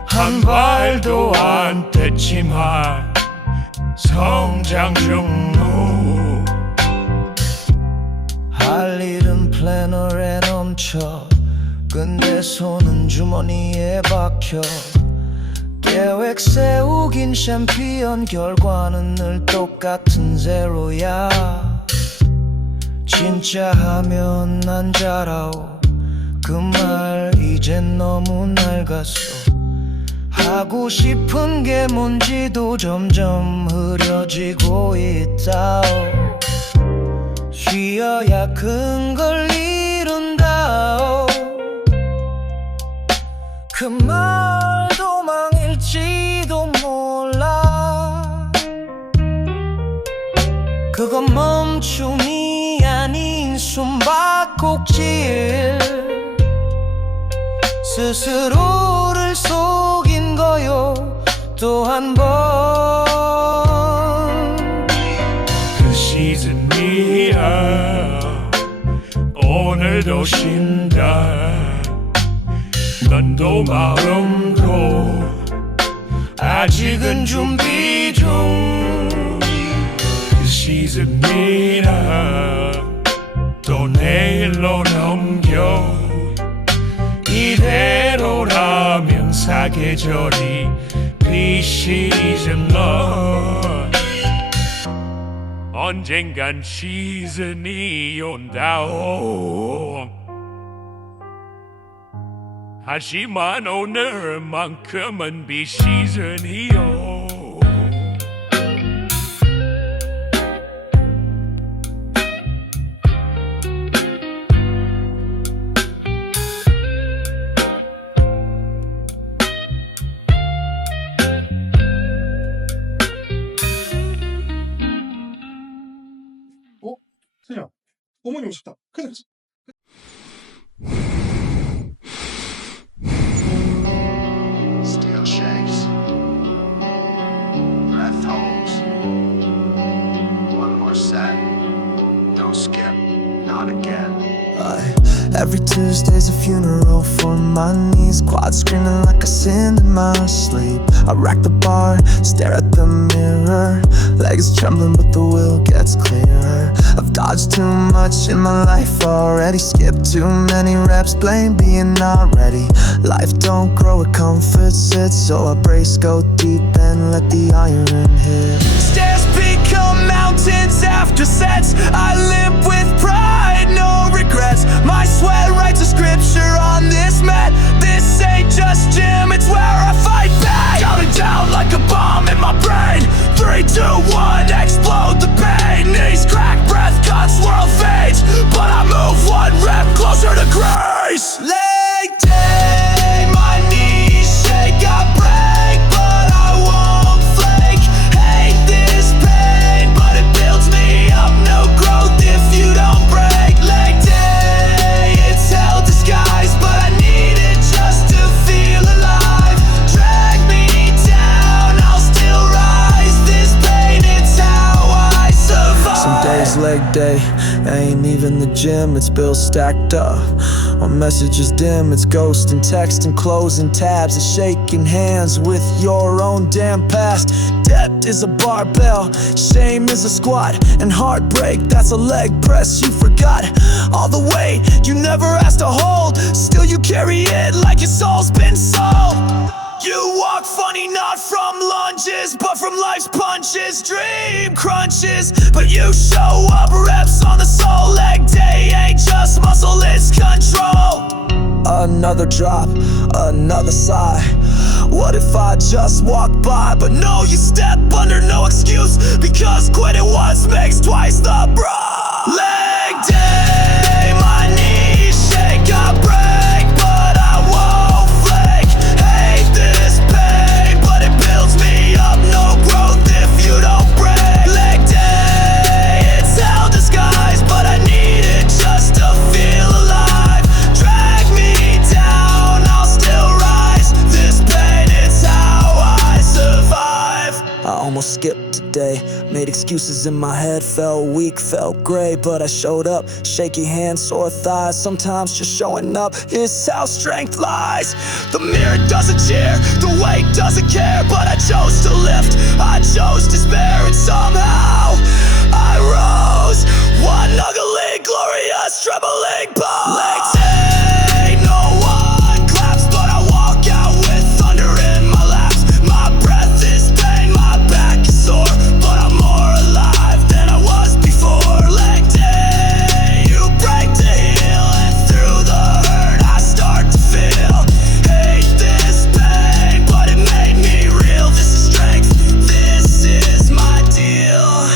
한 발도 안 뗐지만 성장 중. 할 일은 플래너에 넘쳐. 근데 손은 주머니에 박혀. 계획 세우긴 챔피언. 결과는 늘 똑같은 제로야. 진짜 하면 난 잘하오. 그 말 이젠 너무 낡았어. 하고 싶은 게 뭔지도 점점 흐려지고 있다. 쉬어야 큰 걸 이룬다. 그 말도 망일지도 몰라. 숨바꼭질 스스로를 속인 거요 또 한 번 그 시즌이야 오늘도 쉰다 눈도 마음도 아직은 준비 중 그 시즌이라 또 내일로 넘겨 이대로라면 사계절이 비시즌러 언젠간 시즌이 온다오 하지만 오늘만큼은 비시즌이요 세야, 어머니 오셨다. 큰일 났어. Still shakes. Breath holds. One more set. Don't skip. Not again. Every Tuesday's a funeral for my knees. Quad screaming like I sinned in my sleep. I rack the bar, stare at the mirror. Legs trembling but the will gets clearer. I've dodged too much in my life already. Skipped too many reps, blame being not ready. Life don't grow, it comforts it. So I brace, go deep and let the iron hit. Stairs become mountains after sets. I limp with pride, no regrets. My sweat writes a scripture on this mat. This ain't just gym, it's where I fight back. Counting down like a bomb in my brain. 3, 2, 1, explode the pain. Knees crack, breath cuts, world fades. But I move one rep closer to grace. Leg day, my knees shake. I break, but I won't flake. Hate this pain, but it builds me up. No growth if you don't break. Leg day, it's hell disguised, but I need it just to feel alive. Drag me down, I'll still rise. This pain, it's how I survive. Some days leg day, ain't even the gym, it's bills stacked up. My message is dim, it's ghosting, texting, closing tabs, it's shaking hands with your own damn past. Debt is a barbell, shame is a squat, and heartbreak, that's a leg press you forgot. All the weight you never asked to hold, still you carry it like your soul's been sold. You walk funny, not from lunges, but from life's punches. Dream crunches, but you show up. Reps on the soul. Leg day ain't just muscle, it's control. Another drop, another sigh. What if I just walk by? But no, you step under, no excuse, because quitting once makes twice the bruise. Leg day, my knees shake. I break, but I won't flake. Hate this pain, but it builds me up. No growth if you don't break. Leg day, it's hell disguised, but I need it just to feel alive. Drag me down, I'll still rise. This pain, it's how I survive. I almost skipped today, made excuses in my head, felt weak, felt gray, but I showed up. Shaky hands, sore thighs, sometimes just showing up is how strength lies. The mirror doesn't cheer, the weight doesn't care, but I chose to lift, I chose despair, and somehow I rose. One ugly, glorious, trembling pose. Leg day, no one claps, but I walk out with thunder in my laps. My breath is pain, my back is sore, but I'm more alive than I was before. Leg day, you break to heal, and through the hurt I start to feel. Hate this pain, but it made me real. This is strength, this is my deal.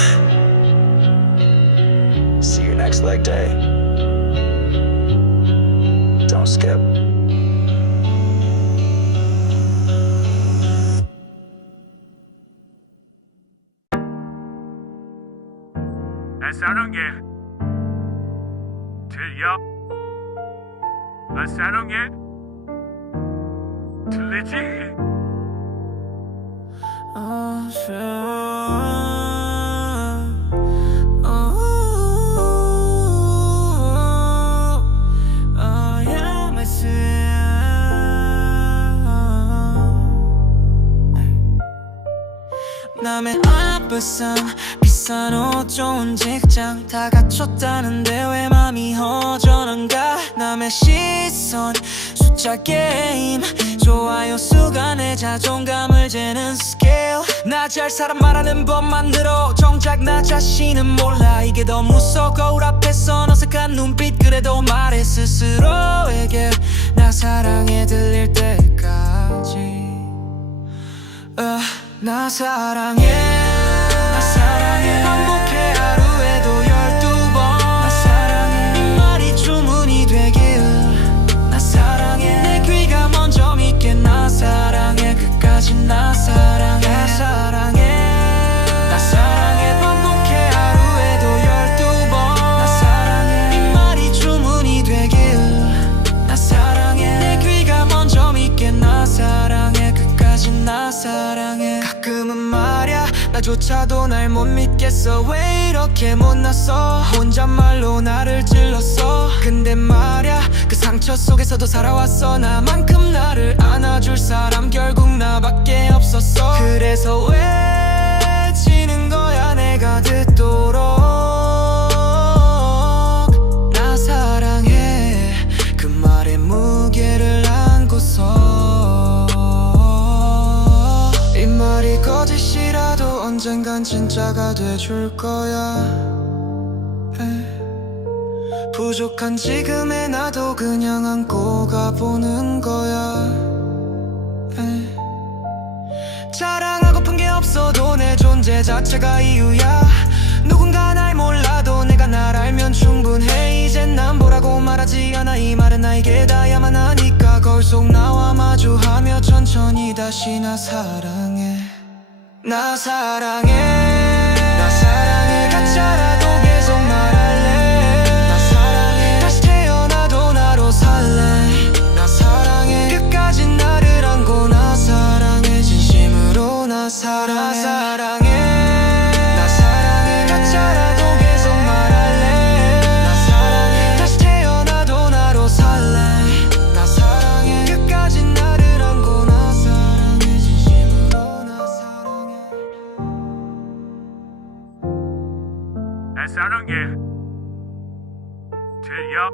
See you next leg day. Don't skip. 내 사랑해 들려? 나 사랑해. 들리지? 남의 앞에서 비싼 옷 좋은 직장 다 갖췄다는데 왜 맘이 허전한가. 남의 시선 숫자 게임 좋아요 수가 내 자존감을 재는 스케일. 나 잘 살아 말하는 법만 들어 정작 나 자신은 몰라. 이게 더 무서워. 거울 앞에서 어색한 눈빛 그래도 말해 스스로에게 나 사랑해 들릴 때까지. 나 사랑해 나 사랑해 반복해 하루에도 12번 나 사랑해 이 말이 주문이 되길. 나 사랑해 내 귀가 먼저 믿게. 나 사랑해 끝까지 나 사랑해. 나 사랑해 나 사랑해 반복해 하루에도 12번 나 사랑해 이 말이 주문이 되길. 나 사랑해 내 귀가 먼저 믿게. 나 사랑해 끝까지 나 사랑해. 가끔은 말야 나조차도 날 못 믿겠어. 왜 이렇게 못났어. 혼잣말로 나를 찔렀어. 근데 말야 그 상처 속에서도 살아왔어. 나만큼 나를 안아줄 사람 결국 나밖에 없었어. 그래서 왜 지는 거야 내가 듣도록. 나 사랑해 그 말에 무게를 안고서. 이 말이 거짓이라도 언젠간 진짜가 돼줄 거야. 부족한 지금의 나도 그냥 안고 가보는 거야. 자랑하고픈 게 없어도 내 존재 자체가 이유야. 누군가 날 몰라도 내가 날 알면 충분해. 이젠 난 뭐라고 말하지 않아. 이 말은 나에게 닿아야만 하니까. 거울 속 나와 마주하며 천천히 다시 나 사랑해. 나 사랑해 나 사랑해 가짜라도 계속 말할래. 나 사랑해 다시 태어나도 나로 살래. 나 사랑해 끝까지 나를 안고. 나 사랑해 진심으로 나 사랑해. 나 사랑해 나 사랑해 가짜라도 계속 말할래. 나 사랑해 다시 태어나도 나로 살래. 나 사랑해 끝까지 나를 안고. 나 사랑해 진심으로 나 사랑해. 나 사랑해. 들려?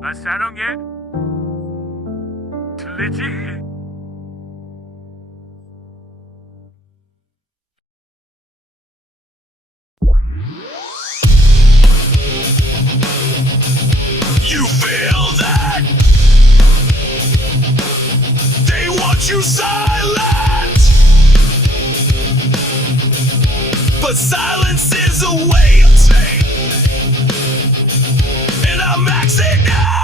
나 사랑해. 들리지? You feel that? They want you silent, but silence is a weight, and I'm maxing now.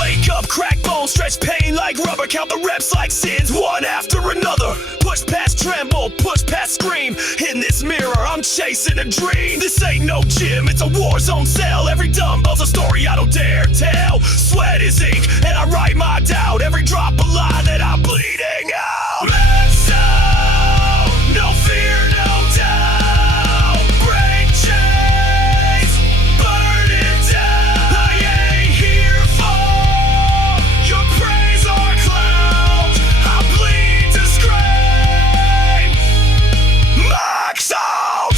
Wake up, crack bones, stretch pain like rubber. Count the reps like sins, one after another. Push past tremble, push past scream. In this mirror, I'm chasing a dream. This ain't no gym, it's a war zone cell. Every dumbbell's a story I don't dare tell. Sweat is ink, and I write my doubt. Every drop of lie that I'm bleeding out. Let's out, no fear, no doubt. Break chains, burn it down. I ain't here for your praise or clout. I bleed to scream. Max out.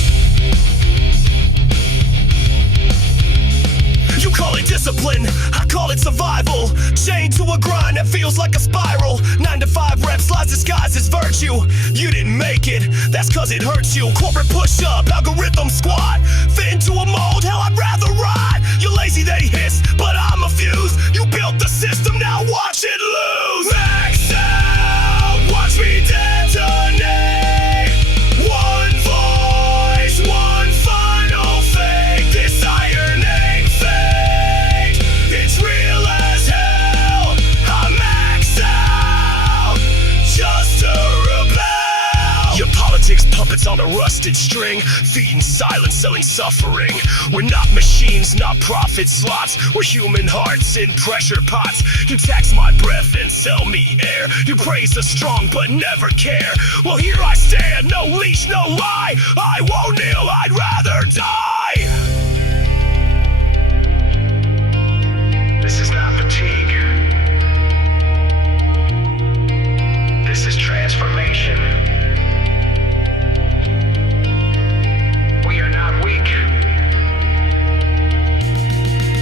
You call it discipline, I call it survival. Chained to a grind that feels like a spiral. 9 to 5 reps, lies disguised as virtue. You didn't make it, that's cause it hurts you. Corporate push up, algorithm squat. Fit into a mold, hell I'd rather ride. You're lazy, they hiss, but I'm a fuse. You built the system, now watch it lose. Max out, watch me detonate. One voice, one final fate. This iron ain't fake, it's real as hell. I'm maxed out, twisted string, feeding silence, selling suffering. We're not machines, not profit slots. We're human hearts in pressure pots. You tax my breath and sell me air. You praise the strong but never care. Well, here I stand, no leash, no lie. I won't kneel, I'd rather die. This is not fatigue. This is transformation. We are not weak.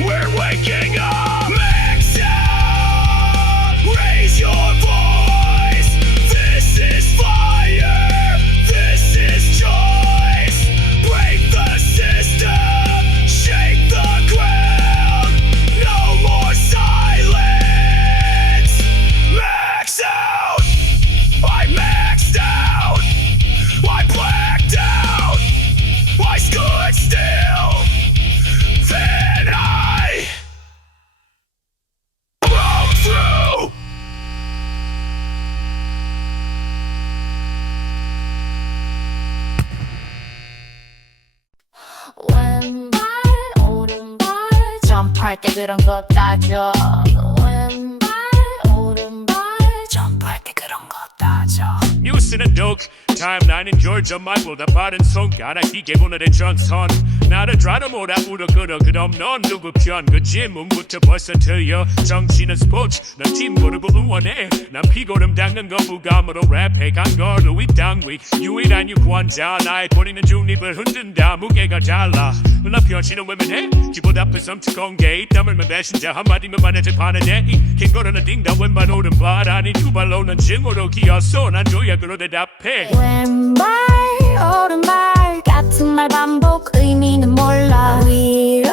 We're waking up. Max out. Raise your voice. This is fire. This is choice. Break the system. Shake the ground. No more silence. Max out. I maxed out. I blacked out. I stood still. Then I broke through. 왼발 오른발 점프할 때 그런 거 따져 왼발 오른발 점프할 때 그런 거 따져 뉴스는 독 타임라인은 Georgia 빠른 손가락 기계 보내는 전선 나를 dra도 못하 울어 끌어 그럼 넌 누구 편 그 질문부터 벌써 틀려 정치는 스포츠 넌 팀고르고 응원해 난 피고름 닦는 거 부감으로 랩해 강거로 입당위 유일한 유권자 나의 본인은 중립을 흔든다 무게가 달라 나 편신은 외면해 기보다 앞에 섬뜩 공개 땀을면 배신자 한마디면 만해질 파는데 긴 거로는 띵다 왼발 오른발 아니 두 발로는 증오로 기어서 난 조약으로 대답해 왼발 오른발 같은 말 반복 의미는 몰라 위로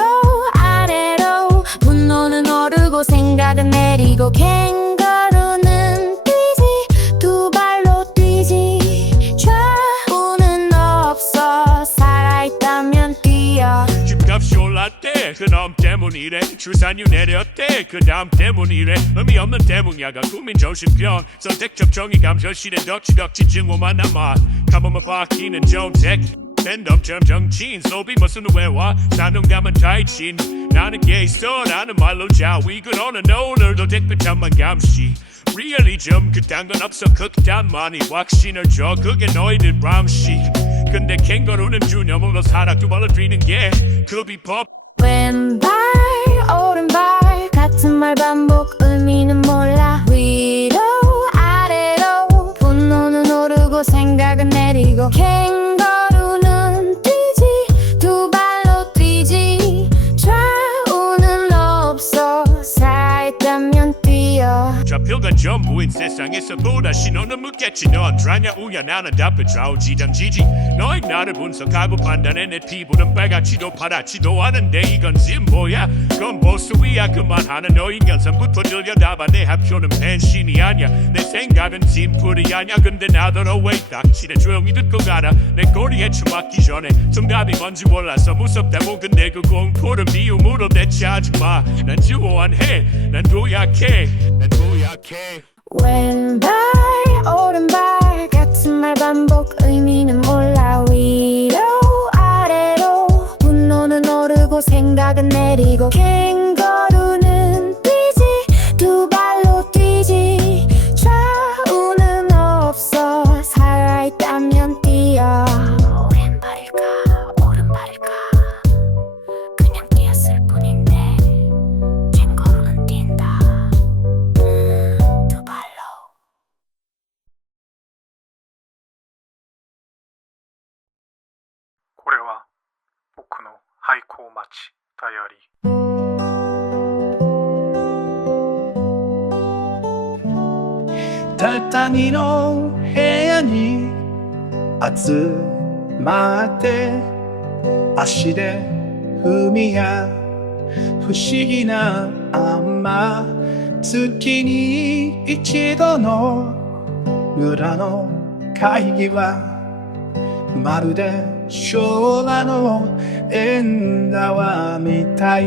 아래로 분노는 오르고 생각은 내리고 캥거루는 뛰지 두 발로 뛰지 좌우는 없어 살아있다면 뛰어 집값이 올랐대 그놈 때문이래 출산율 내렸대 그 다음 때문이래 의미 없는 대문야가 국민정신병 선택적 정의감 절실해 덕지덕지 증오만 남아 가보면 바뀌는 정책 팬덤처럼 정치인 소비 무슨 외와 사능감은 타이친 나는 게있어 나는 말로 자위 그러는 오늘도 댓글창만 감시 리얼리즘 그딴 건 없어 극단만이 확신을 줘 그게 너희들 밤시 근데 캥거루는 주념으로 사락 두 발로 뛰는 게 그 비법 왼발 오른발 같은 말 반복 의미는 몰라 위로 아래로 분노는 오르고 생각은 내리고 캥거루는 뛰지 두 발로 뛰지 좌우는 없어 살아있다면 뛰어 좌표가 전부인 세상에서 보다 신호는 묻겠지 넌 드라냐 우야 나는 답해 좌우지정지지 너희 나를 분석하고 판단해 내 피부는 빨갛지도 파랗지도 않은데 이건 뭐야 그건 보수위야 그만하는 너희 연산부터 들여다봐 내 합표는 펜신이 아니야 내 생각은 팀플이 아니야 근데 나더러 왜 닥치래 조용히 듣고 가라 내 꼬리에 처맞기 전에 정답이 뭔지 몰라서 무섭다고 근데 그 공포를 미움으로 대체하지 마난 주워안해 난 도약해 난 도약해 왼발 오른발 같은 말 반복 의미는 몰라 위로 아래로 분노는 오르고 생각은 내리고 캥거루는 뛰지 두 발로 뛰지 좌우는 없어 살아있다면 뛰어 왼발일까 오른발일까 그냥 뛰었을 뿐인데 캥거루는 뛴다 これは僕の廃校町ダイアリー畳の部屋に集まって足で踏みや不思議なあんま月に一度の村の会議はまるで昭和の縁側みたい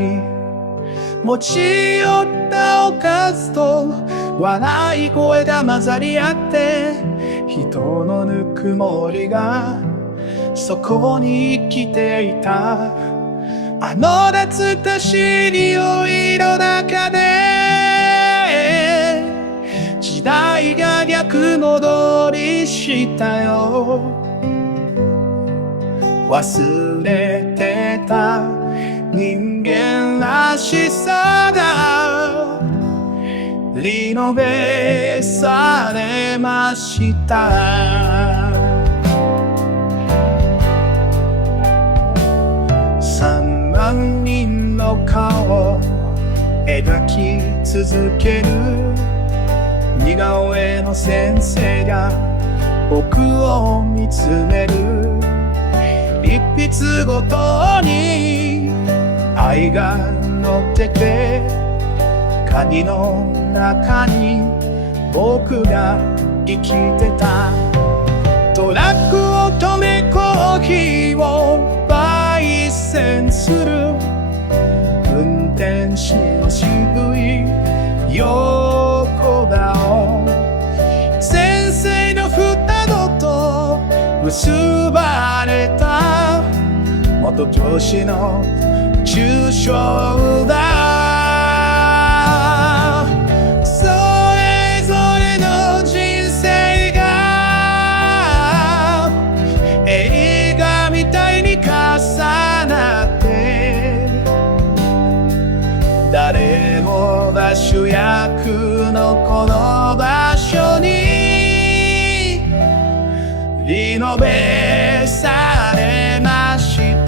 持ち寄ったおかずと笑い声が混ざり合って人のぬくもりがそこに生きていたあの懐かしい匂いの中で時代が逆戻りしたよ忘れてた人間らしさがリノベされました3万人の顔を描き続ける似顔絵の先生が僕を見つめる一筆ごとに愛が乗ってて鍵の中に僕が生きてたトラックを止めコーヒーを焙煎する運転手の渋い横顔先生の双子と結ばれた元教師の抽象だそれぞれの人生が映画みたいに重なって誰もが主役のこの場所にリノベされました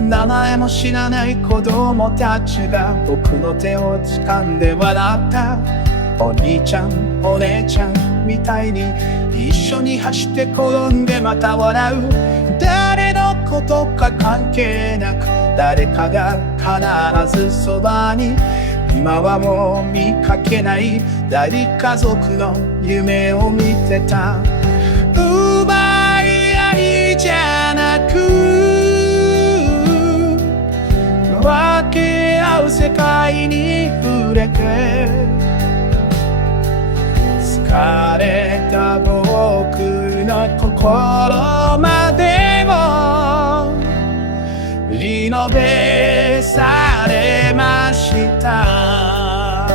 名前も知らない子供たちが僕の手を掴んで笑ったお兄ちゃんお姉ちゃんみたいに一緒に走って転んでまた笑う誰のことか関係なく誰かが必ずそばに今はもう見かけない大家族の夢を見てた奪い合いじゃなく分け合う世界に触れて疲れた僕の心までもリノベされました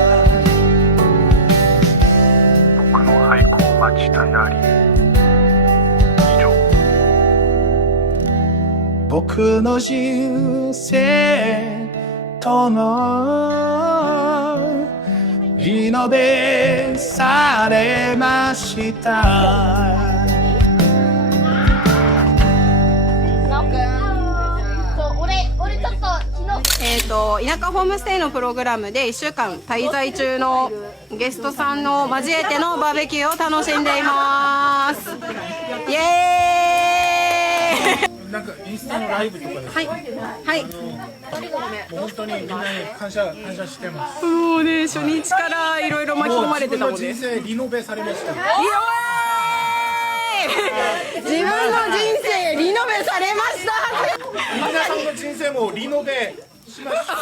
僕の廃校町たやり以上僕の人生とのリノベされました田舎ホームステイのプログラムで1週間滞在中のゲストさんを交えてのバーベキューを楽しんでいますイエーイなんかインスタのライブとかではいはいもう本当にみんなに感謝してますもうね初日からいろいろ巻き込まれてたもんね自分の人生リノベされました自分の人生リノベされました皆さんの人生もリノベしました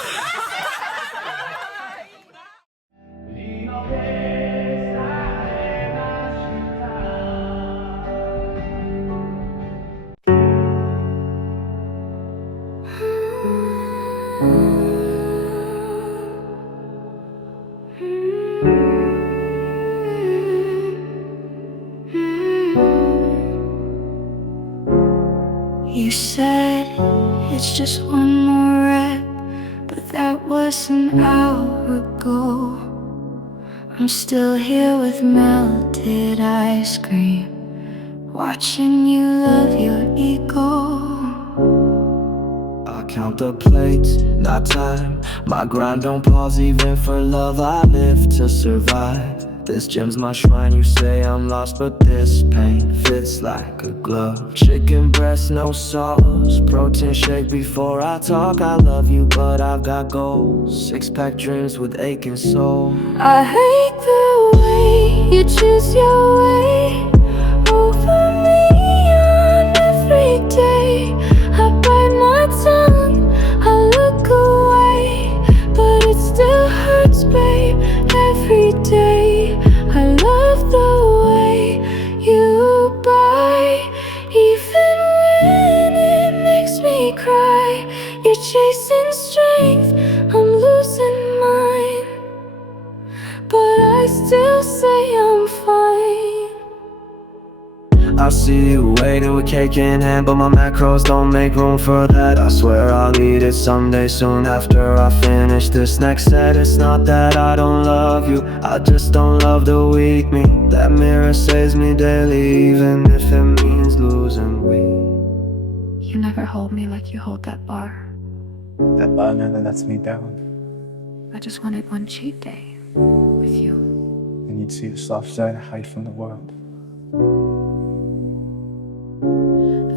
You said it's just one more rep, but that was an hour ago. I'm still here with melted ice cream, watching you love your ego. I count the plates, not time. My grind don't pause even for love. I live to survive. This gym's my shrine, you say I'm lost, but this pain fits like a glove. Chicken breast, no sauce. Protein shake before I talk. I love you, but I've got goals. Six-pack dreams with aching soul. I hate the way you choose your way over me on every day. I bite my tongue, I look away, but it still hurts, babe. Every day I I'll see you waiting with cake in hand, but my macros don't make room for that. I swear I'll eat it someday soon after I finish this next set. It's not that I don't love you, I just don't love the weak me. That mirror saves me daily, even if it means losing we. You never hold me like you hold that bar. That bar never lets me down. I just wanted one cheat day with you. And you'd see the soft side I hide from the world.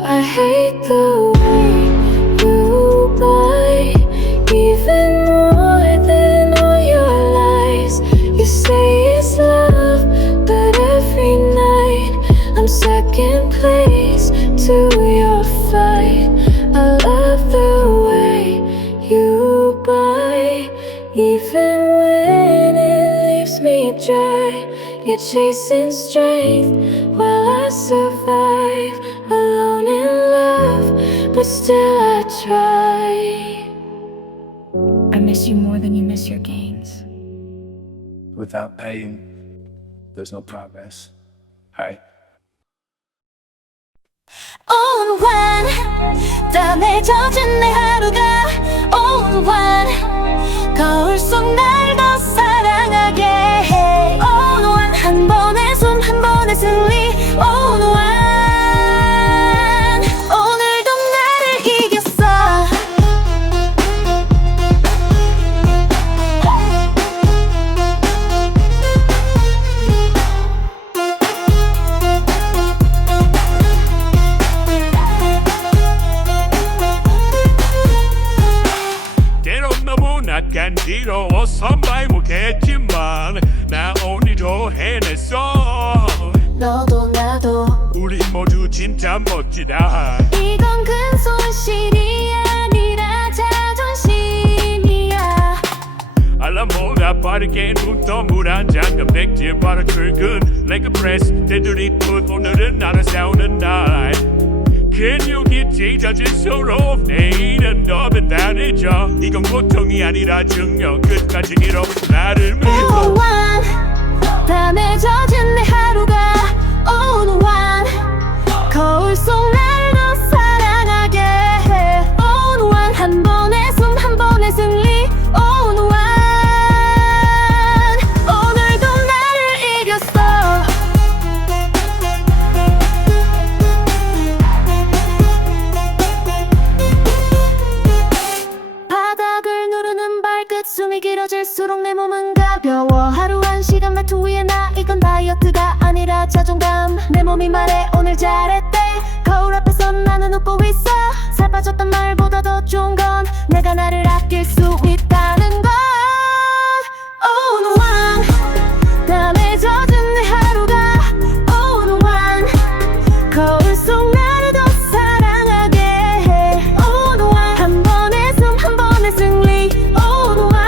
I hate the way you lie, even more than all your lies. You say it's love, but every night I'm second place to your fight. I love the way you bite, even when it leaves me dry. You're chasing strength while I survive, alone in love, but still I try. I miss you more than you miss your gains. Without pain, there's no progress. Alright? On one 땀에 젖은 내 하루가 On one 거울 속 날 더 사랑하게 해 On one 한 번의 숨 한 번의 승리 On one 오늘도 나를 이겼어 때론 너무 간지러워서 말 못했지만 나 오늘도 해냈어. 너도 나도 우리 모두 진짜 멋지다. 이건 근손실이 아니라 자존심이야 알람보다 빠르게 눈떠 물 한 잔 단백질 바로 출근 레그 프레스 테두리 풋 오늘은 나랑 싸우는 날 근육이 찢어진 서로 내일은 더 단단해져 이건 고통이 아니라 증명 끝까지 이뤄 나를 믿어 On one 땀에 젖은 내 하루가 On one 거울 속 날 더 사랑하게 해 On one 한 번의 숨 한 번의 승리 On one 오늘도 나를 이겼어 바닥을 누르는 발끝 숨이 길어질수록 내 몸은 가벼워 하루 한 시간 말투 위에 나 이건 다이어트가 아니라 자존감 내 몸이 말해 오늘 잘했대 거울 앞에서 나는 웃고 있어 살 빠졌단 말보다 더 좋은 건 내가 나를 아낄 수 있다는 것 On one 땀에 젖은 내 하루가 On one 거울 속 나를 더 사랑하게 해 On one 한 번의 숨 한 번의 승리 On one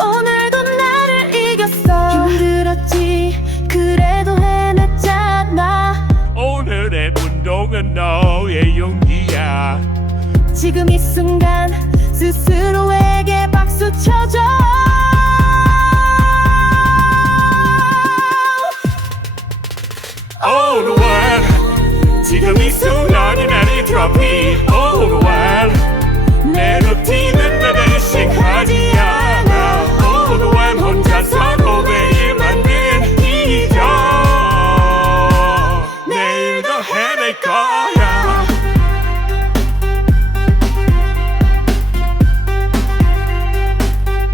오늘도 나를 이겼어 힘들었지 그래도 해냈잖아 오늘의 운동은 너의 용기야 지금 이 순간 스스로에게 박수 쳐줘 On one 지금 이 순간이 나의 트로피 On one 내 루틴은 나 대신 하지 않아 On one 혼자서 고백을 만든 이적 내일도 해낼 거야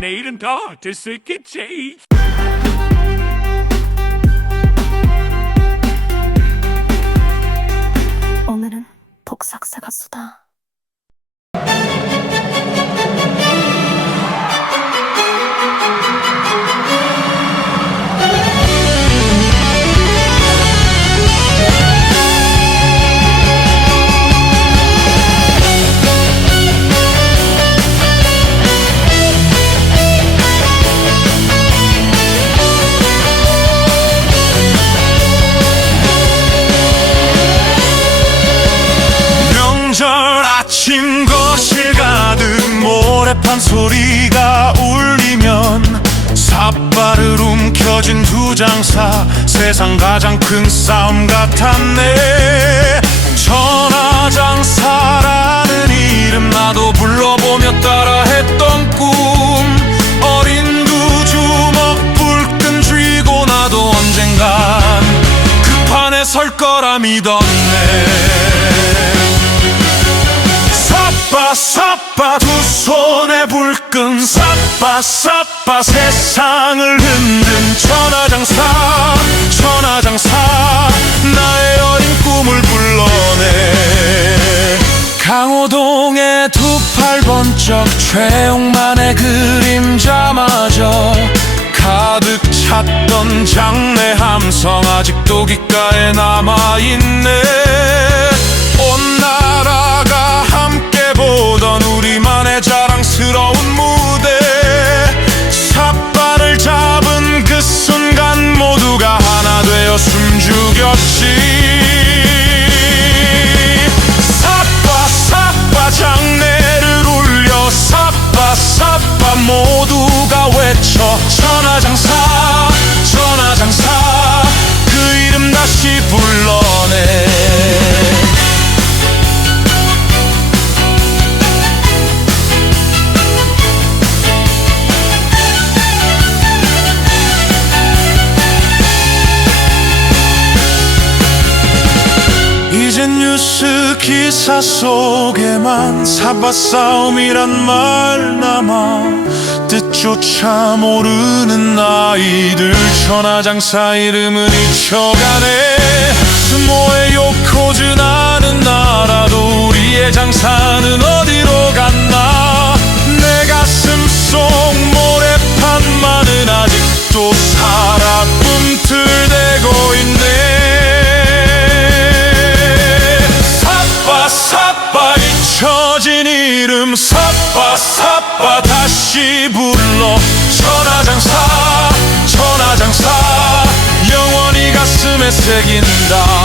내일은 더 될 수 있겠지 오늘은 독삭새가 쏘다 아침 거실 가득 모래판 소리가 울리면 삿발을 움켜쥔 두 장사 세상 가장 큰 싸움 같았네. 천하장사라는 이름 나도 불러보며 따라했던 꿈 어린 두 주먹 불끈 쥐고 나도 언젠간 그 판에 설 거라 믿었네. 삿바 두 손에 불끈 삿바 세상을 흔든 천하장사 나의 어린 꿈을 불러내. 강호동의 두 팔 번쩍 최용만의 그림자마저 가득 찼던 장래 함성 아직도 귓가에 남아있네. 온 나라가 함께 보던 우리만의 자랑스러운 무대 삿발을 잡은 그 순간 모두가 하나 되어 숨죽였지. 삿바 장내를 울려 삿바 모두가 외쳐 천하장사 그 이름 다시 불러내. 이젠 뉴스 기사 속에만 삿바 싸움이란 말 남아 뜻조차 모르는 아이들 천하장사 이름은 잊혀가네. 스모의 요코즈나는 나라도 우리의 장사는 어디로 갔나. 내 가슴 속 모래판만은 아직도 살아 꿈틀대고 있네. 삿바 잊혀진 이름 삿바 다시 불러 천하장사 영원히 가슴에 새긴다.